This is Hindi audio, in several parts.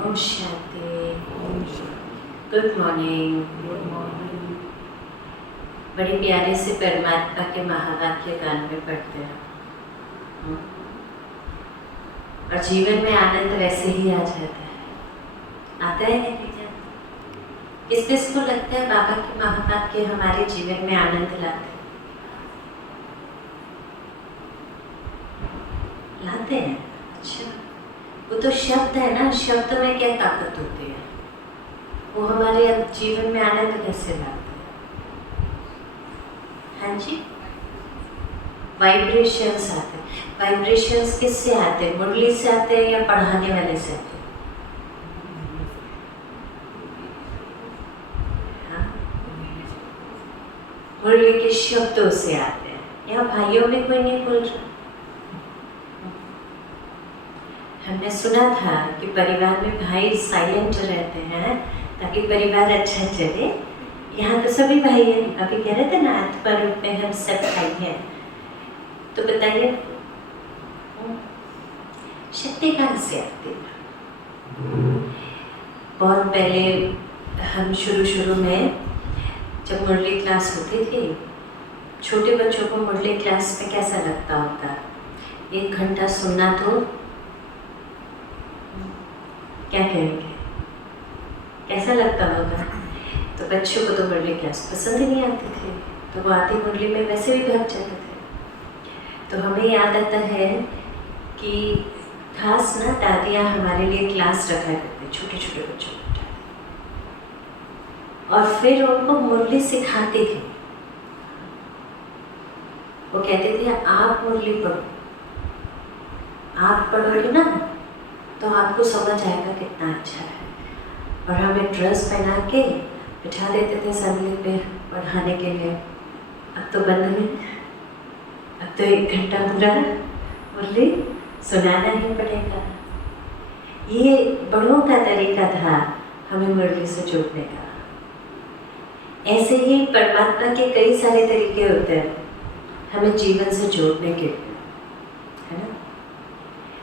ओम शांति। Good morning. बड़ी प्यारे से परमात्मा के महावाक्य गान में पढ़ते हैं और जीवन में आनंद वैसे ही आ जाता है। आता है नहीं भैया? किस किस को लगता है बाबा के महावाक्य हमारे जीवन में आनंद लाते हैं? अच्छा, वो तो शब्द है ना, शब्द में क्या ताकत होती है? वो हमारे जीवन में आनंद कैसे लाते हैं? हाँ जी, वाइब्रेशंस आते हैं। वाइब्रेशंस किससे आते हैं? मुरली से आते हैं या पढ़ाने वाले से आते हैं? हाँ, मुरली के शब्दों से आते हैं। यहाँ भाइयों में कोई नहीं बोल रहा। हमने सुना था कि परिवार में भाई साइलेंट रहते हैं ताकि परिवार अच्छा चले। यहाँ तो सभी भाई हैं। अभी कह रहे थे ना, आत्मा रूप में हम सब भाई हैं। तो बताइए, शक्ति कहाँ से आती है? बहुत पहले हम शुरू में जब मुरली क्लास होती थी, छोटे बच्चों को मुरली क्लास में कैसा लगता होगा? 1 घंटा सुनना तो क्या कहेंगे, कैसा लगता होगा? तो बच्चों को तो मुरली क्लास पसंद ही नहीं आती थी, तो वो आधी मुरली में वैसे भी भाग जाते थे। तो हमें याद आता है कि खास ना दादियाँ हमारे लिए क्लास रखा करती, छोटे छोटे बच्चों को बिठाती और फिर उनको मुरली सिखाती थी। वो कहते थे आप मुरली पढ़ो, आप पढ़ोगे ना तो आपको समझ आएगा कितना अच्छा है। और हमें ड्रेस पहना के बिठा देते थे संगली पे पढ़ाने के लिए। अब तो बंद है, अब तो 1 घंटा पूरा मुरली सुनाना ही पड़ेगा। ये बड़ों का तरीका था हमें मुरली से जोड़ने का। ऐसे ही परमात्मा के कई सारे तरीके होते हैं हमें जीवन से जोड़ने के लिए, है ना?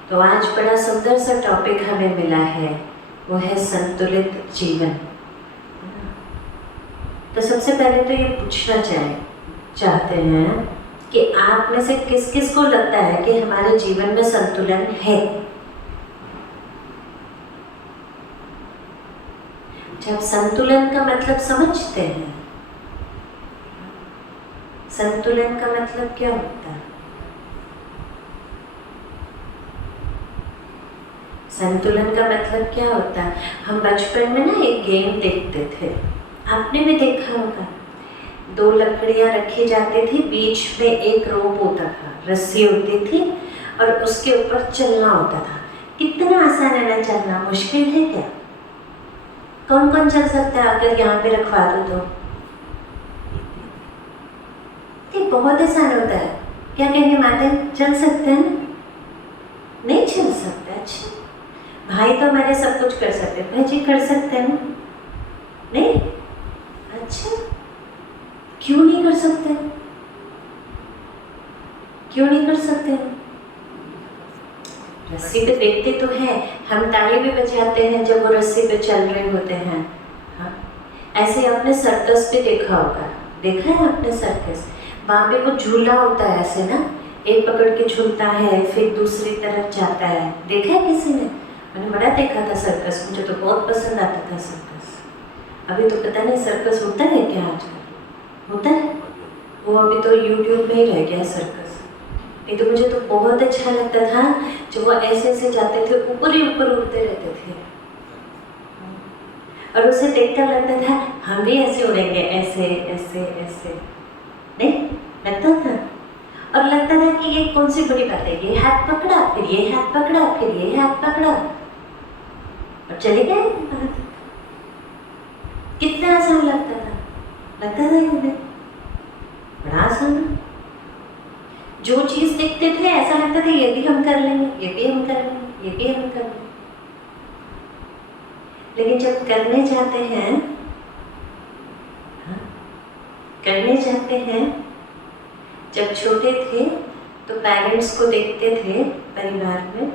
तो आज बड़ा सुंदर सा टॉपिक हमें मिला है, वो है संतुलित जीवन। तो सबसे पहले तो ये पूछना चाहते हैं कि आप में से किस किस को लगता है कि हमारे जीवन में संतुलन है? जब संतुलन का मतलब समझते हैं, संतुलन का मतलब क्या होता है? संतुलन का मतलब क्या होता है? हम बचपन में ना एक गेम देखते थे, आपने भी देखा होगा। 2 लकड़ियाँ रखी जाती थी, बीच में एक रोप होता था, रस्सी होती थी और उसके ऊपर चलना होता था। कितना आसान है ना चलना, मुश्किल है क्या? कौन कौन चल सकता है अगर यहाँ पे रखवा दो तो? ये बहुत आसान होता है। क्या कहेंगे माता, चल सकते हैं? नहीं चल सकते। अच्छा, भाई तो हमारे सब कुछ कर सकते हैं। भाई जी कर सकते हैं? नहीं? अच्छा, क्यों नहीं कर सकते? क्यों नहीं कर सकते? रस्सी पे देखते तो हैं, हम ताली भी बजाते हैं जब वो रस्सी पे चल रहे होते हैं। हाँ, ऐसे आपने सर्कस पे देखा होगा, देखा है आपने सर्कस? वहाँ पे कुछ झूला होता है ऐसे ना, एक पकड़ के झूलता है फिर दूसरी तरफ जाता है। देखा है किसी ने? मैंने बड़ा देखा था सर्कस, मुझे तो बहुत पसंद आता था सर्कस। अभी तो पता नहीं सर्कस होता है क्या आजकल? होता है? वो अभी तो YouTube में ही रह गया सर्कस। ये तो मुझे तो बहुत अच्छा लगता था जब वो ऐसे ऐसे जाते थे, ऊपर ही ऊपर उड़ते रहते थे और उसे देखकर लगता था हम भी ऐसे उड़ेंगे, ऐसे ऐसे ऐसे। नहीं लगता था? और लगता था कि ये कौन सी बड़ी बात है, ये हाथ पकड़ा फिर ये हाथ पकड़ा फिर ये हाथ पकड़ा और चले गए। कितना आसान लगता था ये बड़ा आसान। जो चीज देखते थे ऐसा लगता था ये भी हम कर लेंगे, ये भी हम कर लेंगे, ये भी हम कर लेंगे। लेकिन जब करने जाते हैं, जब छोटे थे तो पेरेंट्स को देखते थे परिवार में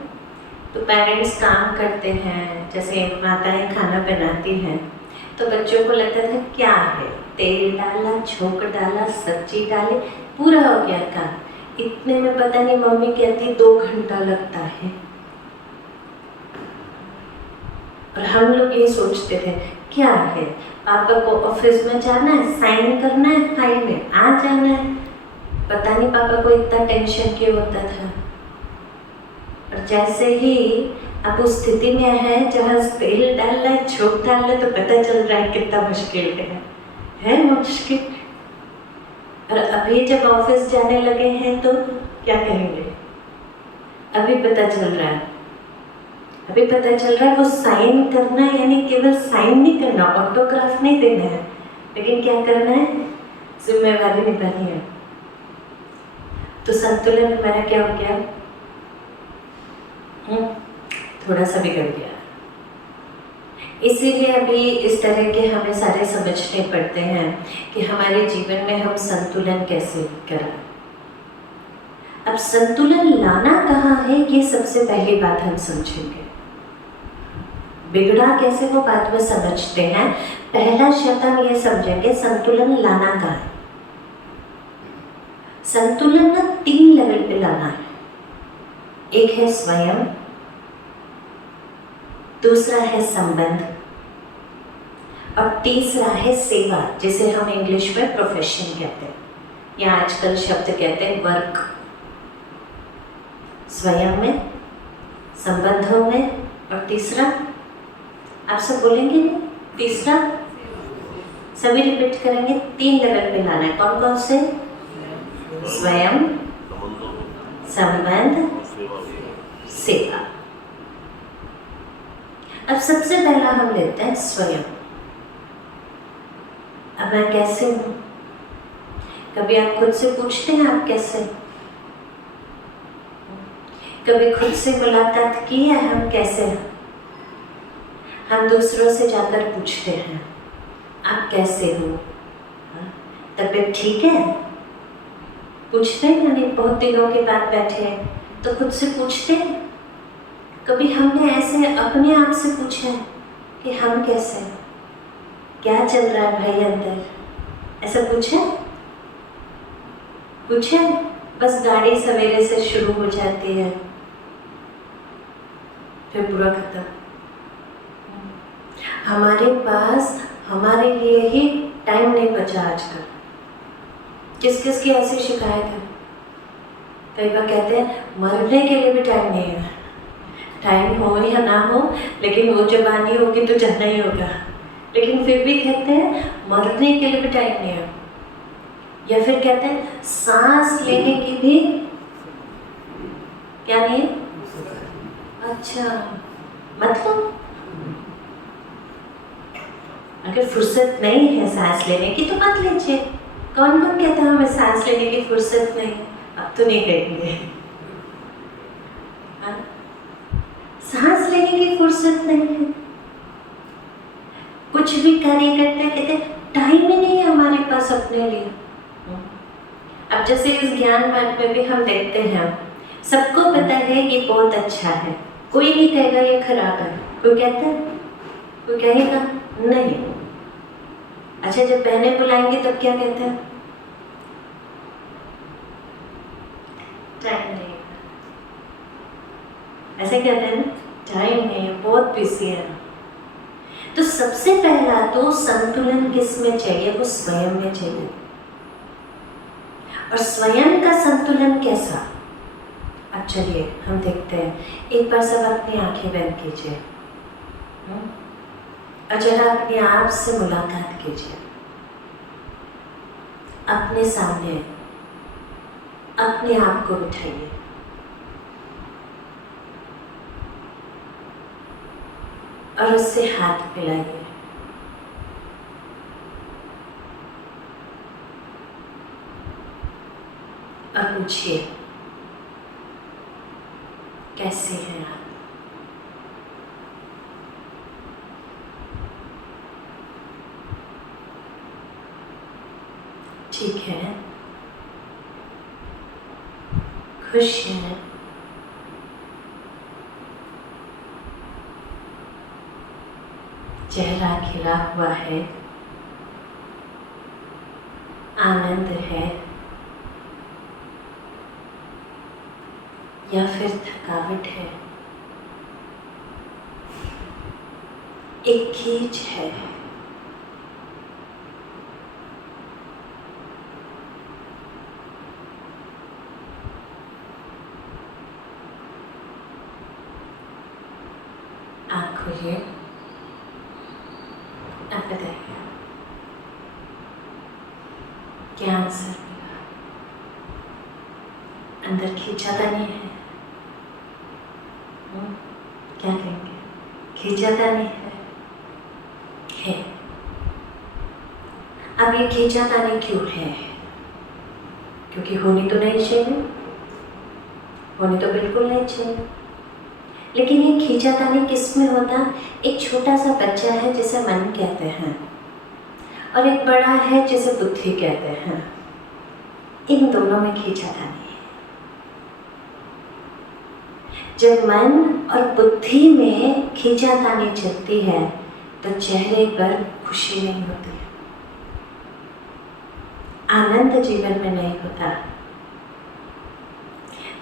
तो पेरेंट्स काम करते हैं, जैसे माताएं खाना बनाती हैं, तो बच्चों को लगता था क्या है, तेल डाला, छोंक डाला, सब्जी डाली, पूरा हो गया काम। इतने में पता नहीं मम्मी कहती 2 घंटा लगता है। और हम लोग ये सोचते थे क्या है, पापा को ऑफिस में जाना है, साइन करना है, फाइल में आ जाना है। पता नहीं पापा को इतना टेंशन क्यों होता था। और जैसे ही अब उस स्थिति में है जहाँ तेल डाल रहा है, छोंक डाल रहा है, तो पता चल रहा है कितना मुश्किल है मुश्किल। और अभी जब ऑफिस जाने लगे हैं तो क्या कहेंगे, अभी पता चल रहा है, अभी पता चल रहा है वो साइन करना है, यानी केवल साइन नहीं करना, ऑटोग्राफ नहीं देना है, लेकिन क्या करना है, जिम्मेवारी निभानी है। तो संतुलन हमारा क्या हो गया, थोड़ा सा बिगड़ गया। इसीलिए अभी इस तरह के हमें सारे समझने पड़ते हैं कि हमारे जीवन में हम संतुलन कैसे करें। अब संतुलन लाना कहाँ है, ये सबसे पहली बात हम समझेंगे। बिगड़ा कैसे वो बात में समझते हैं। पहला शब्द हम ये समझेंगे, संतुलन लाना कहाँ है। संतुलन ना 3 लेवल पे लाना है। एक है स्वयं, दूसरा है संबंध, और तीसरा है सेवा, जिसे हम इंग्लिश में प्रोफेशन कहते हैं, या आजकल शब्द कहते हैं वर्क। स्वयं में, संबंधों में, और तीसरा आप सब बोलेंगे ना, तीसरा सभी रिपीट करेंगे। 3 लेवल पे लाना है। कौन कौन से? स्वयं, संबंध, सेवा। अब सबसे पहला हम लेते हैं स्वयं। अब मैं कैसे हूँ? कभी आप खुद से पूछते हैं आप कैसे? कभी खुद से मुलाकात की है हम कैसे हैं? हम दूसरों से जाकर पूछते हैं आप कैसे हो, तबीयत ठीक है? पूछते हैं ना, नहीं बहुत दिनों के बाद बैठे हैं तो खुद से पूछते हैं। कभी हमने ऐसे अपने आप से पूछा है कि हम कैसे हैं, क्या चल रहा है भाई अंदर, ऐसा पूछे? बस गाड़ी सवेरे से शुरू हो जाती है, फिर पूरा खत्म। हमारे पास हमारे लिए ही टाइम नहीं बचा आजकल। किस किस की ऐसी शिकायत है? कई बार कहते हैं मरने के लिए भी टाइम नहीं है। टाइम हो या ना हो, लेकिन वो जब आनी होगी तो जाना ही होगा। लेकिन फिर भी कहते हैं मरने के लिए भी टाइम नहीं है। या फिर कहते हैं सांस लेने की भी क्या नहीं? अच्छा, मतलब अगर फुर्सत नहीं है सांस लेने की तो मत लीजिए। कौन कौन कहता है हमें सांस लेने की फुर्सत नहीं? अब तो नहीं कहेंगे। सांस लेने की फुर्सत नहीं है, कुछ भी कार्य करते कहते टाइम ही नहीं है हमारे पास अपने लिए। अब जैसे इस ज्ञान मार्ग में भी हम देखते हैं, सबको पता है ये बहुत अच्छा है, कोई नहीं कहेगा ये खराब है। कोई कहता है? कोई कहेगा नहीं। अच्छा, जब बहने बुलाएंगे तब क्या कहते हैं? टाइम नहीं है, ऐसे कहते हैं ना, टाइम नहीं है, बहुत बिजी है। तो सबसे पहला तो संतुलन किस में चाहिए? वो स्वयं में चाहिए। और स्वयं का संतुलन कैसा? अब चलिए हम देखते हैं। एक बार सब अपनी आंखें बंद कीजिए और जरा अपने आप से मुलाकात कीजिए। अपने सामने अपने आप को बिठाइए और उससे हाथ मिलाइए। और पूछिए कैसे हैं आप? ठीक है, खुश हैं, चेहरा खिला हुआ है, आनंद है या फिर थकावट है, एक खींच है। आँख खोलिए, आप बताइए क्या आंसर मिला? अंदर खींचातानी है? क्या कहेंगे? खींचातानी है। अब ये खींचातानी क्यों है? क्योंकि होनी तो नहीं चाहिए, होनी तो बिल्कुल नहीं चाहिए। लेकिन ये खींचातानी किस में होता? एक छोटा सा बच्चा है जिसे मन कहते हैं, और एक बड़ा है जिसे बुद्धि कहते हैं। इन दोनों में खींचातानी है। जब मन और बुद्धि में खींचातानी चलती है तो चेहरे पर खुशी नहीं होती, आनंद जीवन में नहीं होता।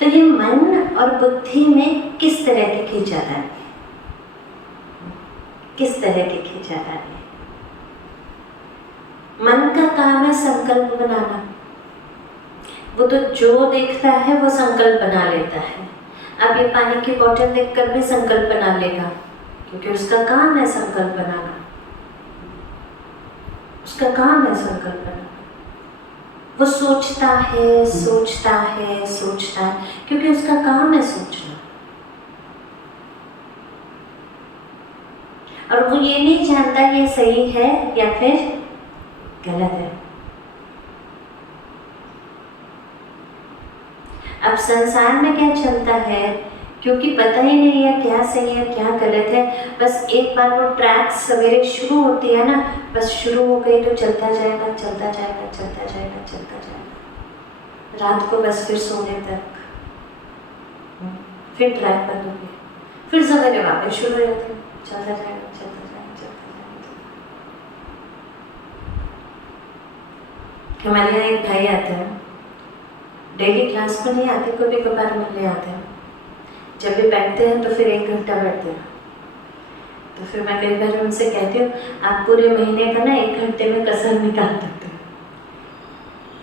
तो ये मन और बुद्धि में किस तरह की खींचातानी? किस तरह की खींचातानी? मन का काम है संकल्प बनाना। वो तो जो देखता है वो संकल्प बना लेता है। अब ये पानी की बोतल देखकर भी संकल्प बना लेगा, क्योंकि उसका काम है संकल्प बनाना। उसका काम है संकल्प बनाना। वो सोचता है, सोचता है, सोचता है, क्योंकि उसका काम है सोचना। और वो ये नहीं जानता ये सही है या फिर गलत है। अब संसार में क्या चलता है, क्योंकि पता ही नहीं है क्या सही है क्या गलत है, बस एक बार वो ट्रैक सवेरे शुरू होती है ना, बस शुरू हो गई तो चलता जाएगा, चलता जाएगा, चलता जाएगा, चलता जाएगा, रात को बस फिर सोने तक, फिर ट्रैक बंद हो गया, फिर सवेरे वापस शुरू हो जाते, चलता जाएगा, चलता जाएगा, चलता जाएगा। हमारे यहाँ एक भाई आते हैं, डेली क्लास में नहीं आते, कभी कभार मिलने आते हैं। जब भी बैठते हैं तो फिर 1 घंटा बैठते हैं। तो फिर मैं कई बार उनसे कहती हूँ, आप पूरे महीने का ना 1 घंटे में कसर निकाल सकते हो।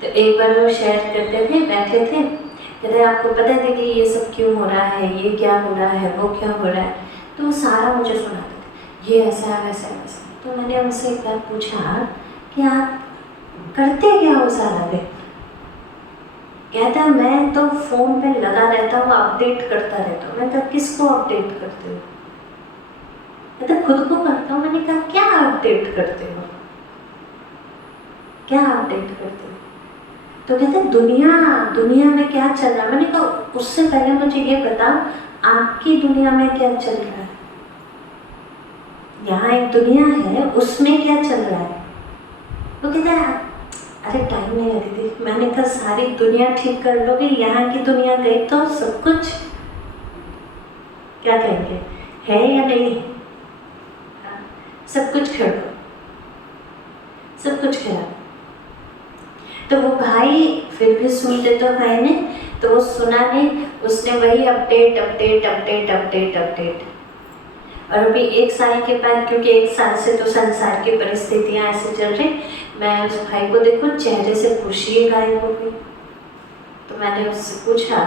तो एक बार वो शेयर करते थे, बैठे थे, कहते आपको पता है दीदी ये सब क्यों हो रहा है, ये क्या हो रहा है, वो क्या हो रहा है। तो वो सारा मुझे सुनाते थे, ये ऐसा है, वैसा है, वैसा। तो मैंने उनसे एक बार पूछा कि आप करते क्या हो सारा दिन? कहता है मैं तो फ़ोन पे लगा रहता हूँ, अपडेट करता रहता हूँ। मैं कहा किसको अपडेट करते हो? कहता खुद को करता हूँ। मैंने कहा क्या अपडेट करते हो? क्या अपडेट करते हो? तो कहते दुनिया में क्या चल रहा है? मैंने कहा उससे पहले मुझे ये बताओ आपकी दुनिया में क्या चल रहा है? यहाँ एक दुनिया है, उसमें क्या चल रहा है? तो कहता है अरे टाइम नहीं है दीदी। मैंने कहा सारी दुनिया ठीक कर लोगे, यहाँ की दुनिया गई तो सब कुछ क्या कहेंगे, है या नहीं है? सब कुछ खड़ा, सब कुछ खड़ा। तो वो भाई फिर भी सुनते तो भाई ने, तो वो सुना नहीं, उसने वही update update update update update. और अभी 1 साल के बाद, क्योंकि 1 साल से तो संसार की परिस्थितियाँ ऐसे चल रही, मैं उस भाई को देखो चेहरे से खुशी गायब हो गई। तो मैंने उससे पूछा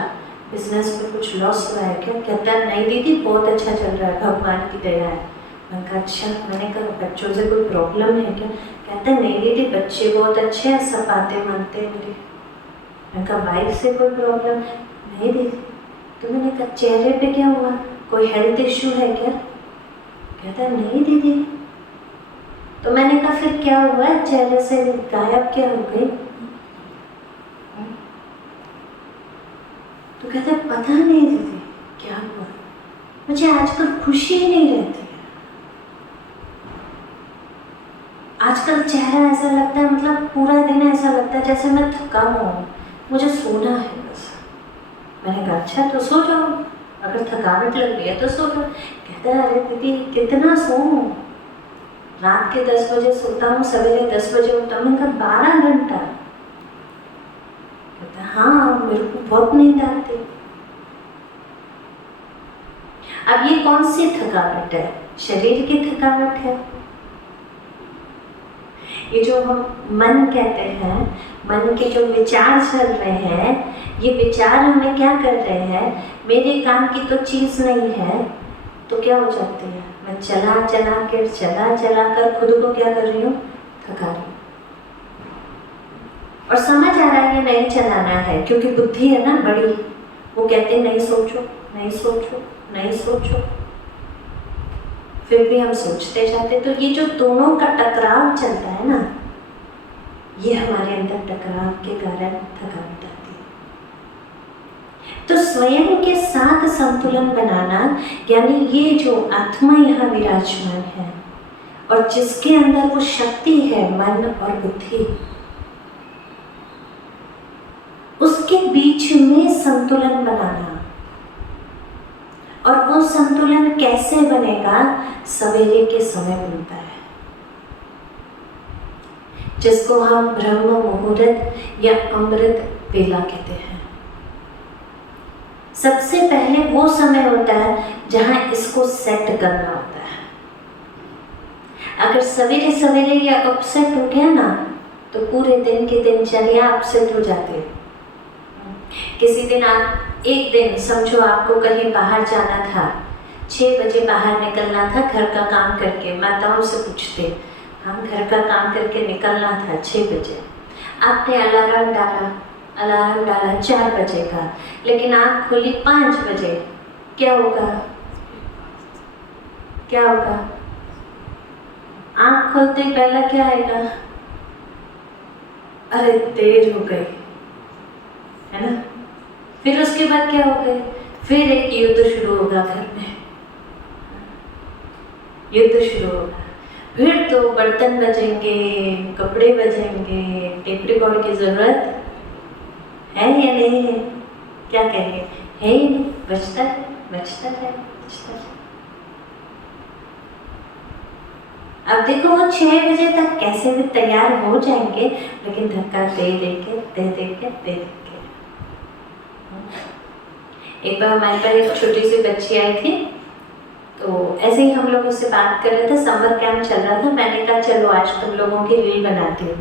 बिजनेस में कुछ लॉस हुआ है क्या? कहता नहीं दीदी बहुत अच्छा चल रहा है, भगवान की दया है। मैंने कहा अच्छा। मैंने कहा बच्चों से कोई प्रॉब्लम है क्या? कहता नहीं दीदी बच्चे बहुत अच्छे हैं, सब बातें मानते हैं मेरी। मैंने कहा वाइफ से कोई प्रॉब्लम? नहीं दीदी। तो मैंने कहा चेहरे पे क्या हुआ, कोई हेल्थ इश्यू है क्या? कहता नहीं दीदी। तो मैंने कहा फिर क्या हुआ, चेहरे से गायब क्या हो गई? तो कहता पता नहीं दीदी क्या हुआ, मुझे आजकल खुशी ही नहीं रहती है। आजकल चेहरा ऐसा लगता है, मतलब पूरा दिन ऐसा लगता है जैसे मैं थका हूँ, मुझे सोना है बस। मैंने कहा अच्छा तो सो जाओ, अगर थकावट लग रही है तो सो जाओ। कहता है अरे दीदी कितना सोऊं? रात के 10 बजे सोता हूँ, सवेरे 10 बजे उठता हूँ। मैंने कहा 12 घंटा? कहता हाँ, मेरे को बहुत नींद आती। अब ये कौन सी थकावट है? शरीर की थकावट है। ये जो हम मन कहते हैं, मन के जो विचार चल रहे हैं, ये विचार हमें क्या कर रहे हैं? मेरे काम की तो चीज़ नहीं है, तो क्या हो जाती है? मैं चला कर खुद को क्या कर रही हूँ? थका रही हूँ। और समझ आ रहा है ये नहीं चलाना है, क्योंकि बुद्धि है ना बड़ी, वो कहते नहीं सोचो, नहीं सोचो, नहीं सोचो, फिर भी हम सोचते जाते। तो ये जो दोनों का टकराव चलता है ना, ये हमारे अंदर टकराव के कारण थकावट आती है। तो स्वयं के साथ संतुलन बनाना, यानी ये जो आत्मा यहाँ विराजमान है और जिसके अंदर वो शक्ति है, मन और बुद्धि, उसके बीच में संतुलन बनाना। और वो संतुलन कैसे बनेगा? सवेरे के समय बनता है, जिसको हम ब्रह्म मुहूर्त या अमृत बेला कहते हैं। सबसे पहले वो समय होता है जहां इसको सेट करना होता है। अगर सवेरे सवेरे या अपसेट हो गया ना, तो पूरे दिन की दिनचर्या अपसेट हो जाती है। किसी दिन आप एक दिन समझो आपको कहीं बाहर जाना था, 6 बजे बाहर निकलना था घर का काम करके। माताओं से पूछते, हम घर का काम करके निकलना था 6 बजे। आपने अलार्म डाला 4 बजे का, लेकिन आँख खुली 5 बजे। क्या होगा? क्या होगा? आँख खोलते ही पहला क्या आएगा? अरे देर हो गई, है ना? फिर उसके बाद क्या हो गए? फिर एक युद्ध शुरू होगा घर में, युद्ध शुरू होगा। फिर तो बर्तन बजेंगे, कपड़े बजेंगे, टेप रिकॉर्ड की जरूरत है या नहीं है? क्या कहेंगे? है ही नहीं, बचता है, बचता है, बचता है। अब देखो वो 6 बजे तक कैसे भी तैयार हो जाएंगे, लेकिन धक्का दे के। एक बार हमारे पास एक छोटी सी बच्ची आई थी, तो ऐसे ही हम लोग उससे बात कर रहे थे, समर कैंप चल रहा था। मैंने कहा चलो आज तुम लोगों की रील बनाती हूँ।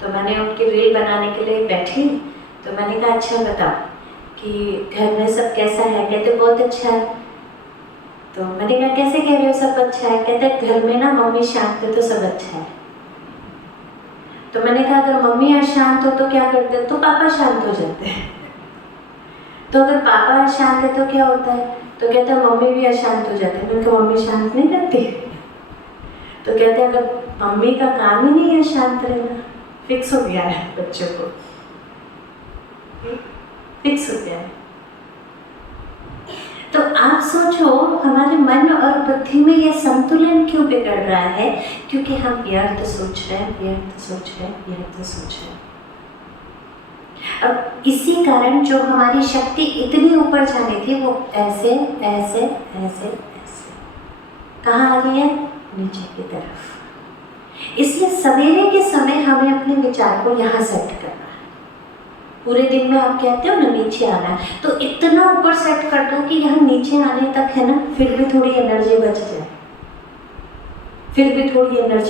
तो मैंने उनकी रील बनाने के लिए बैठी, तो मैंने कहा अच्छा बताओ कि घर में सब कैसा है? कहते बहुत अच्छा है। तो मैंने कहा कैसे कह रहे हो सब अच्छा है? कहते घर में ना मम्मी शांत है तो सब अच्छा है। तो मैंने कहा अगर मम्मी अशांत हो तो क्या करते? तो पापा शांत हो जाते हैं। तो अगर पापा अशांत है तो क्या होता है? तो कहते हैं मम्मी भी अशांत हो जाती है। मैंने कहा मम्मी शांत नहीं रहती। तो कहते हैं अगर मम्मी का काम ही नहीं है शांत रहना, फिक्स हो गया है बच्चों को, फिक्स हो गया है। तो आप सोचो हमारे मन और बुद्धि में यह संतुलन क्यों बिगड़ रहा है? क्योंकि हम व्यर्थ सोच रहे हैं। अब इसी कारण जो हमारी शक्ति इतनी ऊपर जानी थी, वो ऐसे कहाँ आ रही है? नीचे की तरफ। इसलिए सवेरे के समय हमें अपने विचार को यहाँ सेट करना है। पूरे दिन में आप कहते हो ना नीचे आना है, तो इतना ऊपर सेट कर दो कि यहाँ नीचे आने तक है ना, फिर भी थोड़ी एनर्जी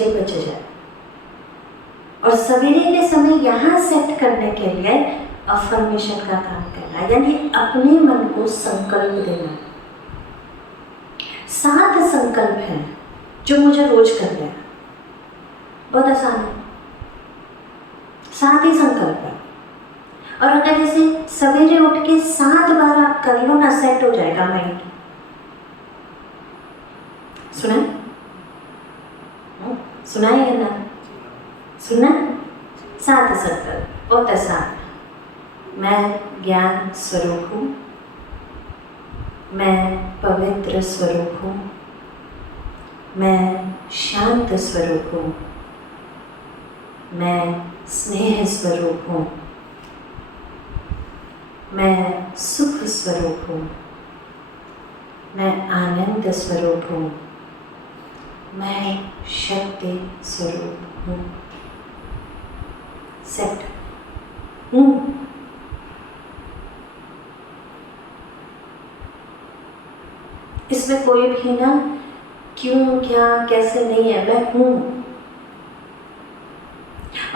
बच जाए, और सवेरे के समय यहाँ सेट करने के लिए अफर्मेशन का काम करना, यानी अपने मन को संकल्प देना। 7 संकल्प हैं जो मुझे रोज करना है। बहुत आसान है, 7 ही संकल्प है। और अगर इसे सवेरे उठ के 7 बार आप कर लो ना, सेट हो जाएगा माइंड। सुनाइए ना, सुना? 7 संकल्प बहुत आसान। मैं ज्ञान स्वरूप हूँ, मैं पवित्र स्वरूप हूँ, मैं शांत स्वरूप हूँ, मैं स्नेह स्वरूप हूँ, मैं सुख स्वरूप हूँ, मैं आनंद स्वरूप हूँ, मैं शक्ति स्वरूप हूँ, सेट हूँ। इसमें कोई भी ना क्यों, क्या, कैसे नहीं है, मैं हूँ।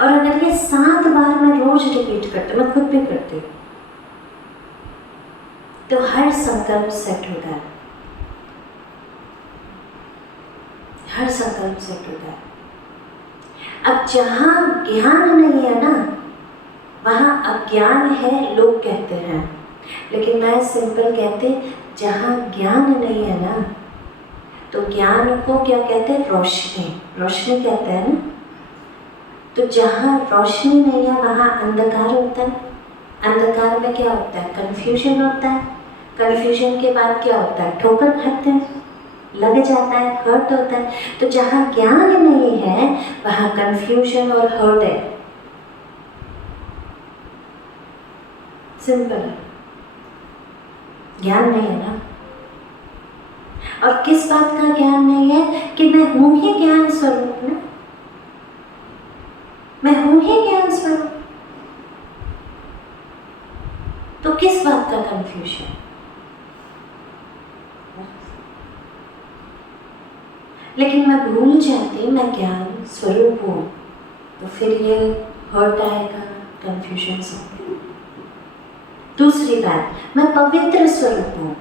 और अगर ये 7 बार मैं रोज रिपीट करती हूँ, मैं खुद भी करती हूँ, तो हर संकल्प सेट होता है, हर संकल्प सेट होता है। अब जहाँ ज्ञान नहीं है ना, वहाँ अज्ञान है लोग कहते हैं, लेकिन मैं सिंपल कहती, जहाँ ज्ञान नहीं है ना, तो ज्ञान को क्या कहते हैं? रोशनी, रोशनी कहते हैं ना। तो जहाँ रोशनी नहीं है वहाँ अंधकार होता है। अंधकार में क्या होता है? कन्फ्यूजन होता है। कन्फ्यूजन के बाद क्या होता है? ठोकर खाते हैं, लग जाता है, हर्ट होता है। तो जहाँ ज्ञान नहीं है वहाँ कन्फ्यूजन और हर्ट है। सिंपल है, ज्ञान नहीं है ना। और किस बात का ज्ञान नहीं है? कि मैं हूँ ही ज्ञान स्वरूप ना, मैं हूँ ही ज्ञान स्वरूप। तो किस बात का कन्फ्यूजन? लेकिन मैं भूल जाती मैं ज्ञान स्वरूप हूँ, तो फिर ये हर्ट आएगा, कन्फ्यूजन होगा। दूसरी बात, मैं पवित्र स्वरूप हूँ।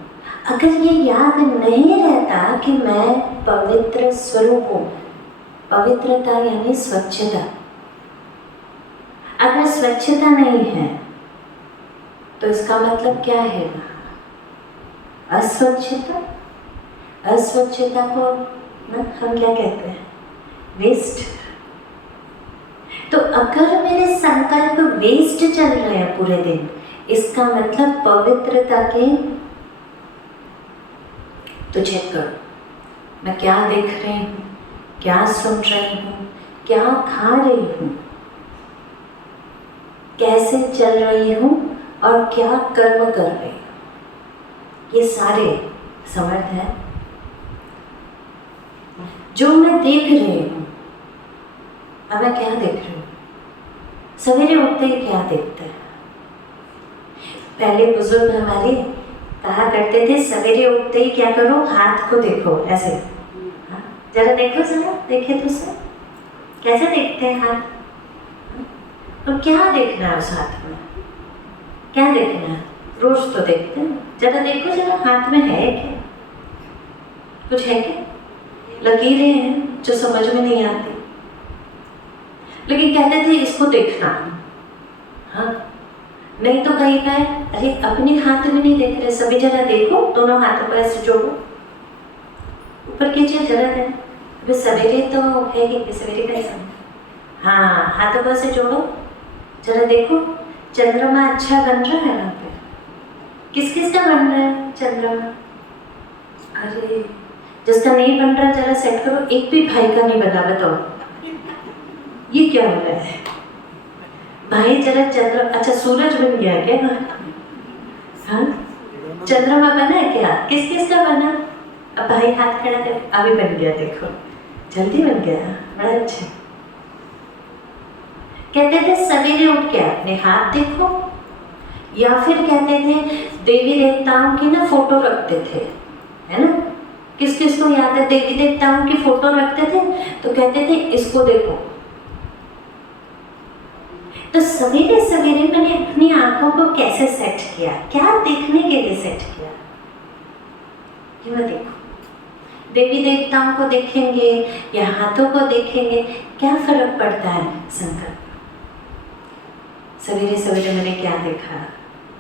अगर ये याद नहीं रहता कि मैं पवित्र स्वरूप हूँ, पवित्रता यानी स्वच्छता, अगर स्वच्छता नहीं है तो इसका मतलब क्या है? वहाँ अस्वच्छता। अस्वच्छता को ना हम क्या कहते हैं? वेस्ट। तो अगर मेरे संकल्प वेस्ट चल रहे हैं पूरे दिन, इसका मतलब पवित्रता के, तो चेक करो मैं क्या देख रही हूँ, क्या सुन रही हूँ, क्या खा रही हूँ, कैसे चल रही हूँ और क्या कर्म कर रही हूँ। ये सारे समर्थ हैं जो मैं देख रही हूँ। अब मैं क्या देख रही हूँ? सवेरे उठते ही क्या देखते हैं? पहले बुजुर्ग हमारे कहा करते थे, सवेरे उठते ही क्या करो? हाथ को देखो, ऐसे। हाँ, जरा देखो, जरा देखे तो सर कैसे देखते हैं हाथ। तो क्या देखना है उस हाथ में? क्या देखना है? रोज तो देखते हैं, जरा देखो, जरा हाथ में है क्या? कुछ है क्या? लकीरें हैं जो समझ में नहीं आती, लेकिन कहते थे इसको देखना। हाँ, नहीं तो कहीं का है, अरे अपने हाथ में नहीं देख रहे, सभी जरा देखो, दोनों हाथों को ऐसे जोड़ो, ऊपर कीजिए जरा दें। अभी सवेरे तो है कि सवेरे का ही समय। हाँ, हाथों को ऐसे जोड़ो, जरा देखो चंद्रमा अच्छा बन रहा है वहाँ पे। किस किस का बन रहा है चंद्रमा? अरे जिसका नहीं बन रहा जरा सेट करो। एक भी भाई का नहीं बना, बताओ ये क्या हो रहा है? भाई जरा चंद्र, अच्छा सूरज बन गया क्या? हाँ, चंद्रमा बना है क्या? किस किस का बना? अब भाई हाथ खड़ा कर, अभी बन गया, देखो जल्दी बन गया, बड़ा अच्छा। कहते थे सवेरे उठ के अपने हाथ देखो, या फिर कहते थे देवी देवताओं की ना फोटो रखते थे, है ना? किस किस को याद है देवी देवताओं की फोटो रखते थे? तो कहते थे इसको देखो। तो सवेरे सवेरे मैंने अपनी आंखों को कैसे सेट किया? क्या देखने के लिए सेट किया? ये मैं देखो, देवी देवताओं को देखेंगे या हाथों को देखेंगे, क्या फर्क पड़ता है? संकल्प। सवेरे सवेरे मैंने क्या देखा?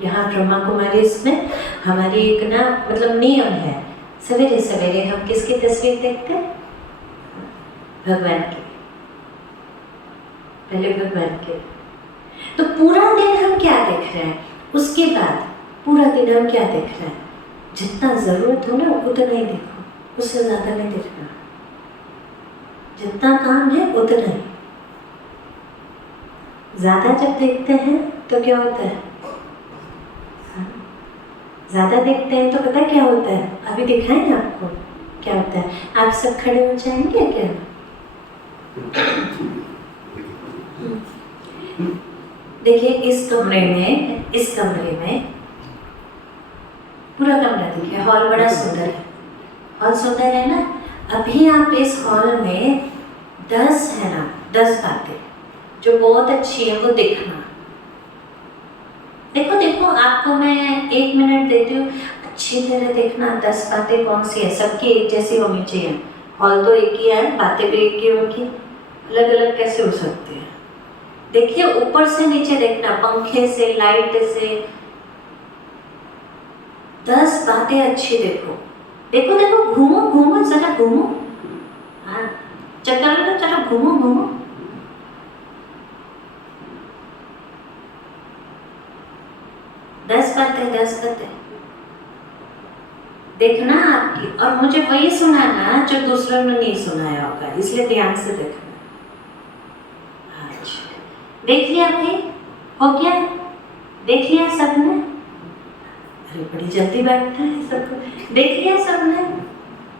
यहाँ ब्रह्मा कुमारी इसमें हमारी एक ना मतलब नियम है, सवेरे सवेरे हम किसकी तस्वीर देखते हैं? भगवान की, पहले भगवान के। तो पूरा दिन हम क्या देख रहे हैं? उसके बाद पूरा दिन हम क्या देख रहे हैं? जितना जरूरत हो ना उतना ही देखो, उससे ज्यादा नहीं देखना। जितना काम है उतना ही। ज्यादा जब देखते हैं तो क्या होता है? ज्यादा देखते हैं तो पता क्या होता है? अभी दिखाएं आपको क्या होता है? आप सब खड़े हो जाएंगे क्या? देखिए इस कमरे में पूरा कमरा देखिए, हॉल बड़ा सुंदर है, हॉल सुंदर है ना। अभी आप इस हॉल में 10 है ना, 10 बातें जो बहुत अच्छी है वो देखना। देखो आपको मैं 1 मिनट देती हूँ, अच्छी तरह देखना 10 बातें कौन सी है। सबकी एक जैसी होनी चाहिए, हॉल तो एक ही है, बातें भी एक ही होंगी, अलग अलग कैसे हो सकती है? देखिए ऊपर से नीचे देखना, पंखे से, लाइट से, 10 बातें अच्छी देखो। देखो घूमो जरा, घूमो। हाँ, चक्कर में जरा घूमो। दस बातें देखना आपकी, और मुझे वही सुनाना जो दूसरों ने नहीं सुनाया होगा, इसलिए ध्यान से देखना। अच्छा, देख लिया भाई? हो गया? देख लिया सबने? अरे बड़ी जल्दी बैठना है सबको। देख लिया सबने?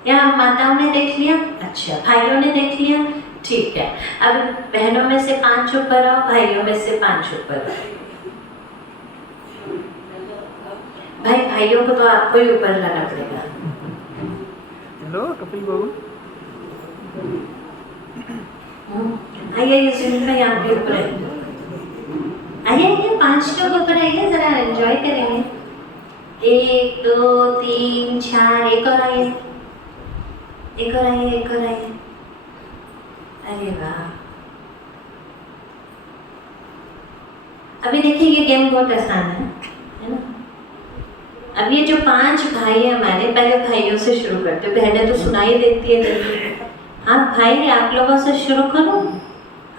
या माताओं ने देख लिया? अच्छा, भाइयों ने देख लिया? ठीक है। अब बहनों में से 5 ऊपर आओ, भाइयों में से 5 ऊपर आओ। भाइयों को तो आपको ही ऊपर लाना पड़ेगा। हेलो कपिल बाबू, आइए सुनील भाई, आप भी ऊपर आइए 5 लोग ऊपर आइए, जरा एंजॉय करेंगे। 1 2 3 4, एक और आइए। अरे वाह। अभी देखिए ये गेम बहुत आसान है ना। अब ये जो 5 भाई हैं हमारे, पहले भाइयों से शुरू करते हैं, बहनें तो सुनाई देती है जल्दी। हाँ भाई, आप लोगों से शुरू करो।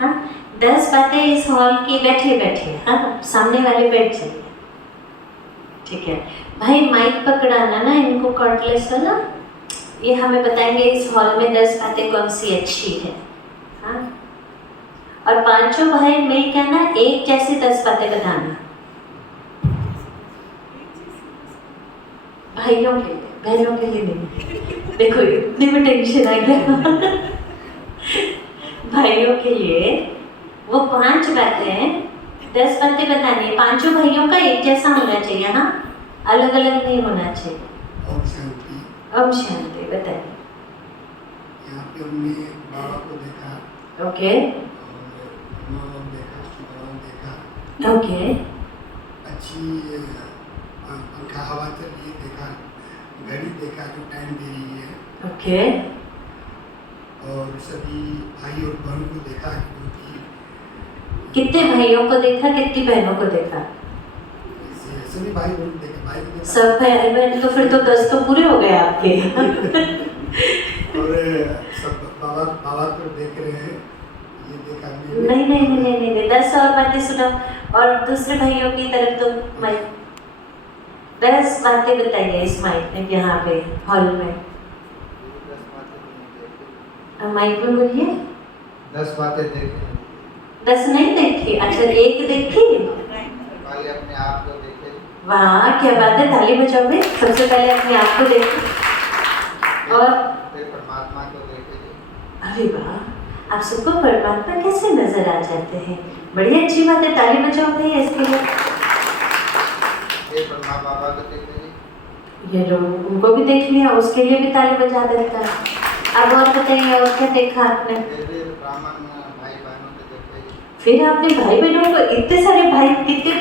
हाँ, 10 बातें इस हॉल की। बैठे, हाँ सामने वाले बैठ जाइए, ठीक है। भाई माइक पकड़ाना ना, इनको कॉर्डलेस वाला, ये हमें बताएंगे इस हॉल में 10 बातें कौन सी अच्छी है। हाँ, और 5 भाई मिल के ना एक जैसी 10 बातें बताना, भाइयों के लिए, बहनों के लिए नहीं। देखो इतनी में टेंशन आ गया। भाइयों के लिए वो 5 बातें, 10 बातें बतानी है। 5 भाइयों का एक जैसा होना चाहिए, हाँ, अलग अलग नहीं होना चाहिए। ओम शांति बताइए। यहाँ पे हमने बाबा को देखा, ओके देखा, ओके, अच्छी पंखा हवा चल रही देखा, घड़ी देखा जो टाइम दे रही है, ओके, और सभी भाई और बहन को देखा क्योंकि कितने भाइयों को देखा, कितनी बहनों को देखा? सभी भाई बहन को देखा, भाई को देखा सब भाई बहन, तो फिर तो 10 तो पूरे हो गए आपके। और सब बाबा को देख रहे हैं, ये देखा नहीं, 10 और बातें सुनो, और दूसरे भाइयों की तरफ तो माइक, 10 बातें बताइए इस माइक में, यहाँ पे हॉल में। माइक में बोलिए। 10 बातें देखें। 10 नहीं देखी? अच्छा, एक देखी? पहले अपने आप को देखें। वाह क्या बात है, ताली बजाओ भाई। सबसे पहले अपने आप को देखो, और फिर परमात्मा को देखें। अरे वाह, आप सबको परमात्मा कैसे नजर आ जाते हैं, बड़ी अच्छी बात है, ताली बजाओ भाई इसके लिए। फिर ब्रह्मा बाबा को देखें। ये लोग उनको भी देख लिया, उसके लिए भी ताली बजा देता है। अब और बताइए, और क्या देखा आपने? फिर ब्राह्मण भाई बहनों को देखें। फिर आपने भाई बहनों को, इतने सारे भाई, कितने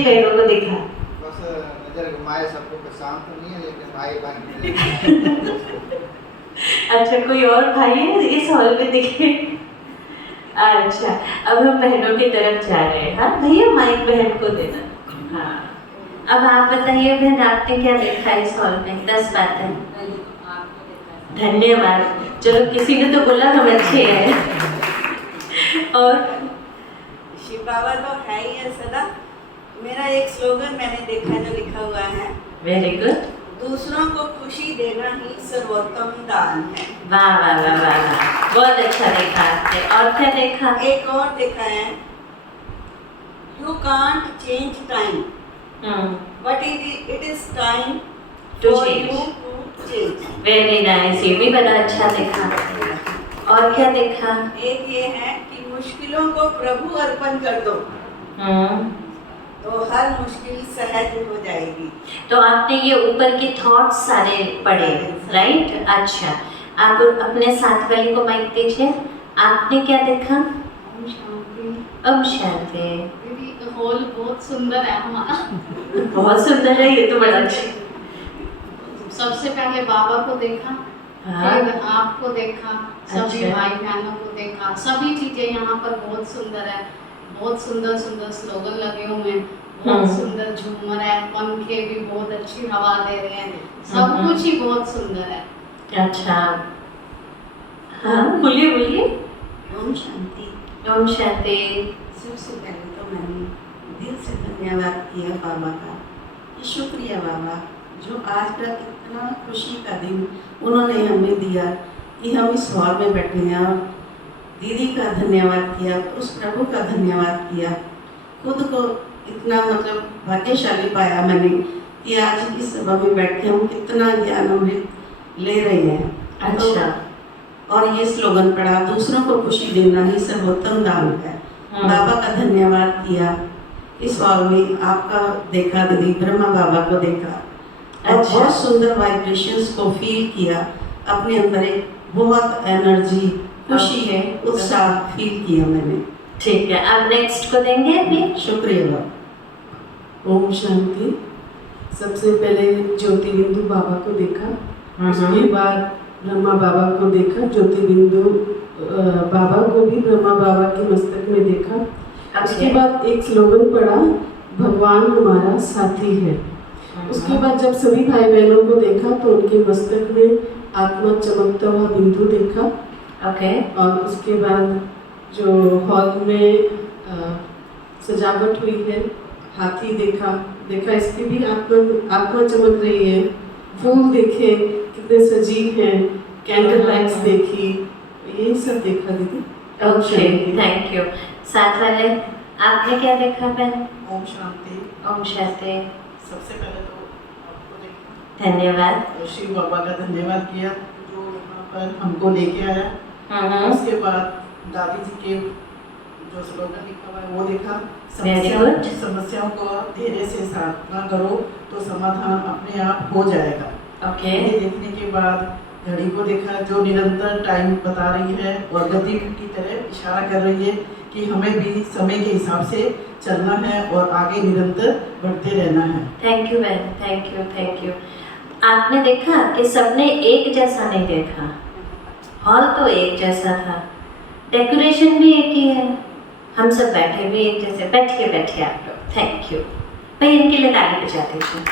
बहनों को देखा? बस नजर घुमाए, सबको पहचान तो नहीं है, लेकिन भाई बहन। अच्छा, कोई और भाई है इस हॉल में दिखे? अच्छा, अब हम बहनों की तरफ जा रहे हैं। हाँ भैया, माइक बहन को देना। हाँ, अब आप बताइए बहन, आपने क्या देखा इस हॉल में? 10 बातें। धन्यवाद, चलो किसी ने तो बोला हम अच्छे हैं। और शिव बाबा तो है ही है सदा। मेरा एक स्लोगन मैंने देखा जो लिखा हुआ है, वेरी गुड, दूसरों को खुशी देना ही सर्वोत्तम दान है। वाह वाह वाह वाह वाह, बहुत अच्छा देखा आपने। और क्या देखा? एक और देखा है, you can't change time, but it is time To for change. you to change. Very nice, ये भी बड़ा अच्छा देखा। और क्या देखा? एक ये है कि मुश्किलों को प्रभु अर्पण कर दो तो हर मुश्किल सहज हो जाएगी। तो आपने ये ऊपर के थॉट्स सारे पढ़े, राइट? अच्छा, आप अपने साथ वाली को माइक दीजिए। आपने क्या देखा? ओम शांति। ओम शांति। दीदी हॉल बहुत सुंदर है हमारा। बहुत सुंदर है, ये तो बड़ा अच्छा। सबसे पहले बाबा को देखा, हाँ, फिर आपको देखा, सभी अच्छा। भाई बहनों को देखा। सभी चीजें यहाँ पर बहुत सुंदर है, बहुत सुंदर सुंदर स्लोगन लगे हुए हैं, बहुत सुंदर झूमर है, पंखे भी बहुत अच्छी हवा दे रहे हैं, सब कुछ ही बहुत सुंदर है। अच्छा, हाँ बोलिए बोलिए। ओम शांति। ओम शांति। सबसे पहले तो मैंने दिल से धन्यवाद किया बाबा का, कि शुक्रिया बाबा जो आज का इतना खुशी का दिन उन्होंने हमें दिया कि हम इस हॉल में बैठे हैं। और दीदी का धन्यवाद किया, उस प्रभु का धन्यवाद किया, खुद को इतना मतलब भाग्यशाली पाया मैंने कि आज इस सभा में बैठे हम कितना ज्ञान अमृत ले रहे हैं। अच्छा। और ये स्लोगन पढ़ा, दूसरों को खुशी देना ही सर्वोत्तम दान है। बाबा का धन्यवाद किया, इस हॉल में आपका देखा दीदी, ब्रह्मा बाबा को देखा और अच्छा। बहुत सुंदर वाइब्रेशंस को फील किया। अपने अंदर एक बहुत एनर्जी, खुशी है, उत्साह फील किया मैंने। ठीक है, अब नेक्स्ट को देंगे अभी। शुक्रिया बाबा। ओम शांति। सबसे पहले ज्योति बिंदु बाबा को देखा, उसके बाद ब्रह्मा बाबा को देखा, ज्योति बिंदु बाबा को भी ब्रह्मा बाबा के मस्तक में देखा। उसके बाद एक स्लोगन पढ़ा, भगवान हमारा साथी है। उसके बाद जब सभी भाई बहनों को देखा तो उनके मस्तक में आत्मा चमकता हुआ बिंदु देखा। ओके। और उसके बाद जो हॉल में सजावट हुई है, हाथी देखा इसकी भी आत्मा चमक रही है। फूल देखे कितने सजीव हैं, कैंडल लाइट्स देखी, यही सब देखा दीदी। Okay, thank you. साथ वाले, आपने क्या देखा बहन? ओम शांति। ओम शांति। सबसे पहले तो आपको देखा, धन्यवाद। और शिव बाबा का धन्यवाद किया जो यहाँ पर हमको लेके आया। उसके बाद दादी जी के जो स्लोगन लिखा हुआ है वो देखा। Very good. समस्याओं को धैर्य से सामना करो तो समाधान अपने आप हो जाएगा। ओके। ये देखने के बाद घड़ी को देखा जो निरंतर टाइम बता रही है और गति की तरह इशारा कर रही है कि हमें भी समय के हिसाब से चलना है और आगे निरंतर बढ़ते रहना है। थैंक यू बहन, थैंक यू, थैंक यू। आपने देखा कि सबने एक जैसा नहीं देखा, हॉल तो एक जैसा था, डेकोरेशन भी एक ही है, हम सब बैठे भी एक जैसे। बैठिए आप लोग। थैंक यू भाई, इनके लिए ताली बजा दीजिए।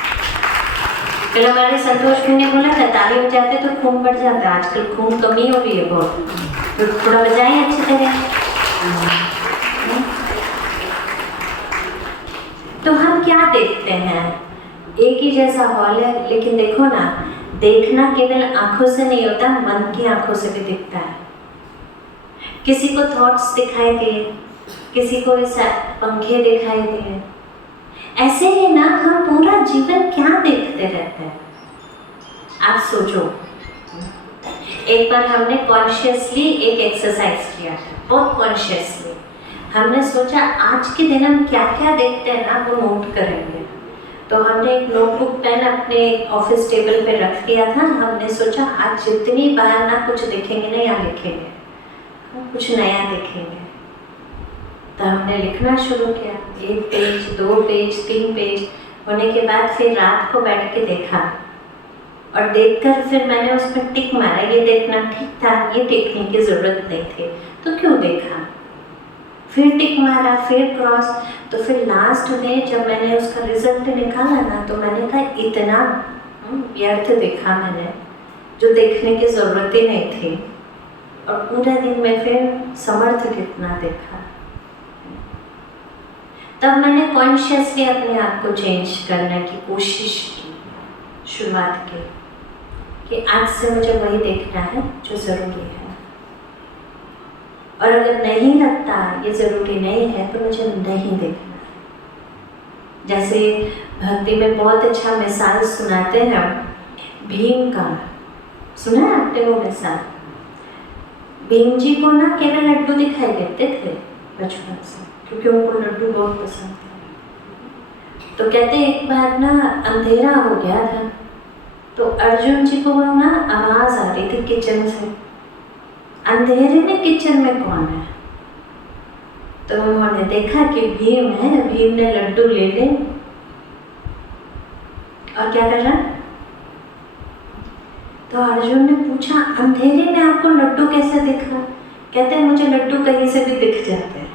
कल हमारे संतोष ने बोला था ताली बजाते तो खून बढ़ जाता है, आजकल खून कमी हो रही है बहुत, तो थोड़ा बजाएं अच्छी तरह। तो हम क्या देखते हैं, एक ही जैसा हॉल है, लेकिन देखो ना, देखना केवल आंखों से नहीं होता, मन की आंखों से भी दिखता है। किसी को थॉट्स दिखाई दिए, किसी को ऐसा पंखे दिखाई दिए। ऐसे ही ना हम पूरा जीवन क्या देखते रहते हैं, आप सोचो। एक बार हमने कॉन्शियसली एक एक्सरसाइज किया था, बहुत कॉन्शियसली। हमने सोचा आज के दिन हम क्या क्या देखते हैं ना वो नोट करेंगे। तो हमने एक नोटबुक पेन अपने ऑफिस टेबल पे रख दिया था। हमने सोचा आज जितनी बार ना कुछ देखेंगे ना या लिखेंगे, हम कुछ नया देखेंगे। तो हमने लिखना शुरू किया, 1 पेज, 2 पेज, 3 पेज होने के बाद फिर रात को बैठ के देखा और देखकर फिर मैंने उस पर टिक मारा, ये देखना ठीक था, ये देखने की ज़रूरत नहीं थी, तो क्यों देखा। फिर टिक मारा, फिर क्रॉस। तो फिर लास्ट में जब मैंने उसका रिजल्ट निकाला ना, तो मैंने कहा इतना व्यर्थ देखा मैंने, जो देखने की ज़रूरत ही नहीं थी। और पूरा दिन में फिर समर्थ कितना देखा। तब मैंने कॉन्शियसली अपने आप को चेंज करने की कोशिश की, शुरुआत की कि आज से मुझे वही देखना है जो ज़रूरी है, और अगर नहीं लगता ये ज़रूरी नहीं है तो मुझे नहीं देखना। जैसे भक्ति में बहुत अच्छा मिसाल सुनाते हैं भीम का सुना है आपने वो ऐसा? भीम जी को ना केवल लड्डू दिखाई देते थे बचपन से, क्योंकि उनको लड्डू बहुत पसंद थे। तो कहते एक बार ना अंधेरा हो गया था, तो अर्जुन जी को ना आवाज़ आ रही थी किचन से, अंधेरे में किचन में कौन है? तो उन्होंने देखा कि भीम है। भीम ने लड्डू ले ले और क्या कर रहा? तो अर्जुन ने पूछा अंधेरे में आपको लड्डू कैसे दिखा? कहते मुझे लड्डू कहीं से भी दिख जाते हैं।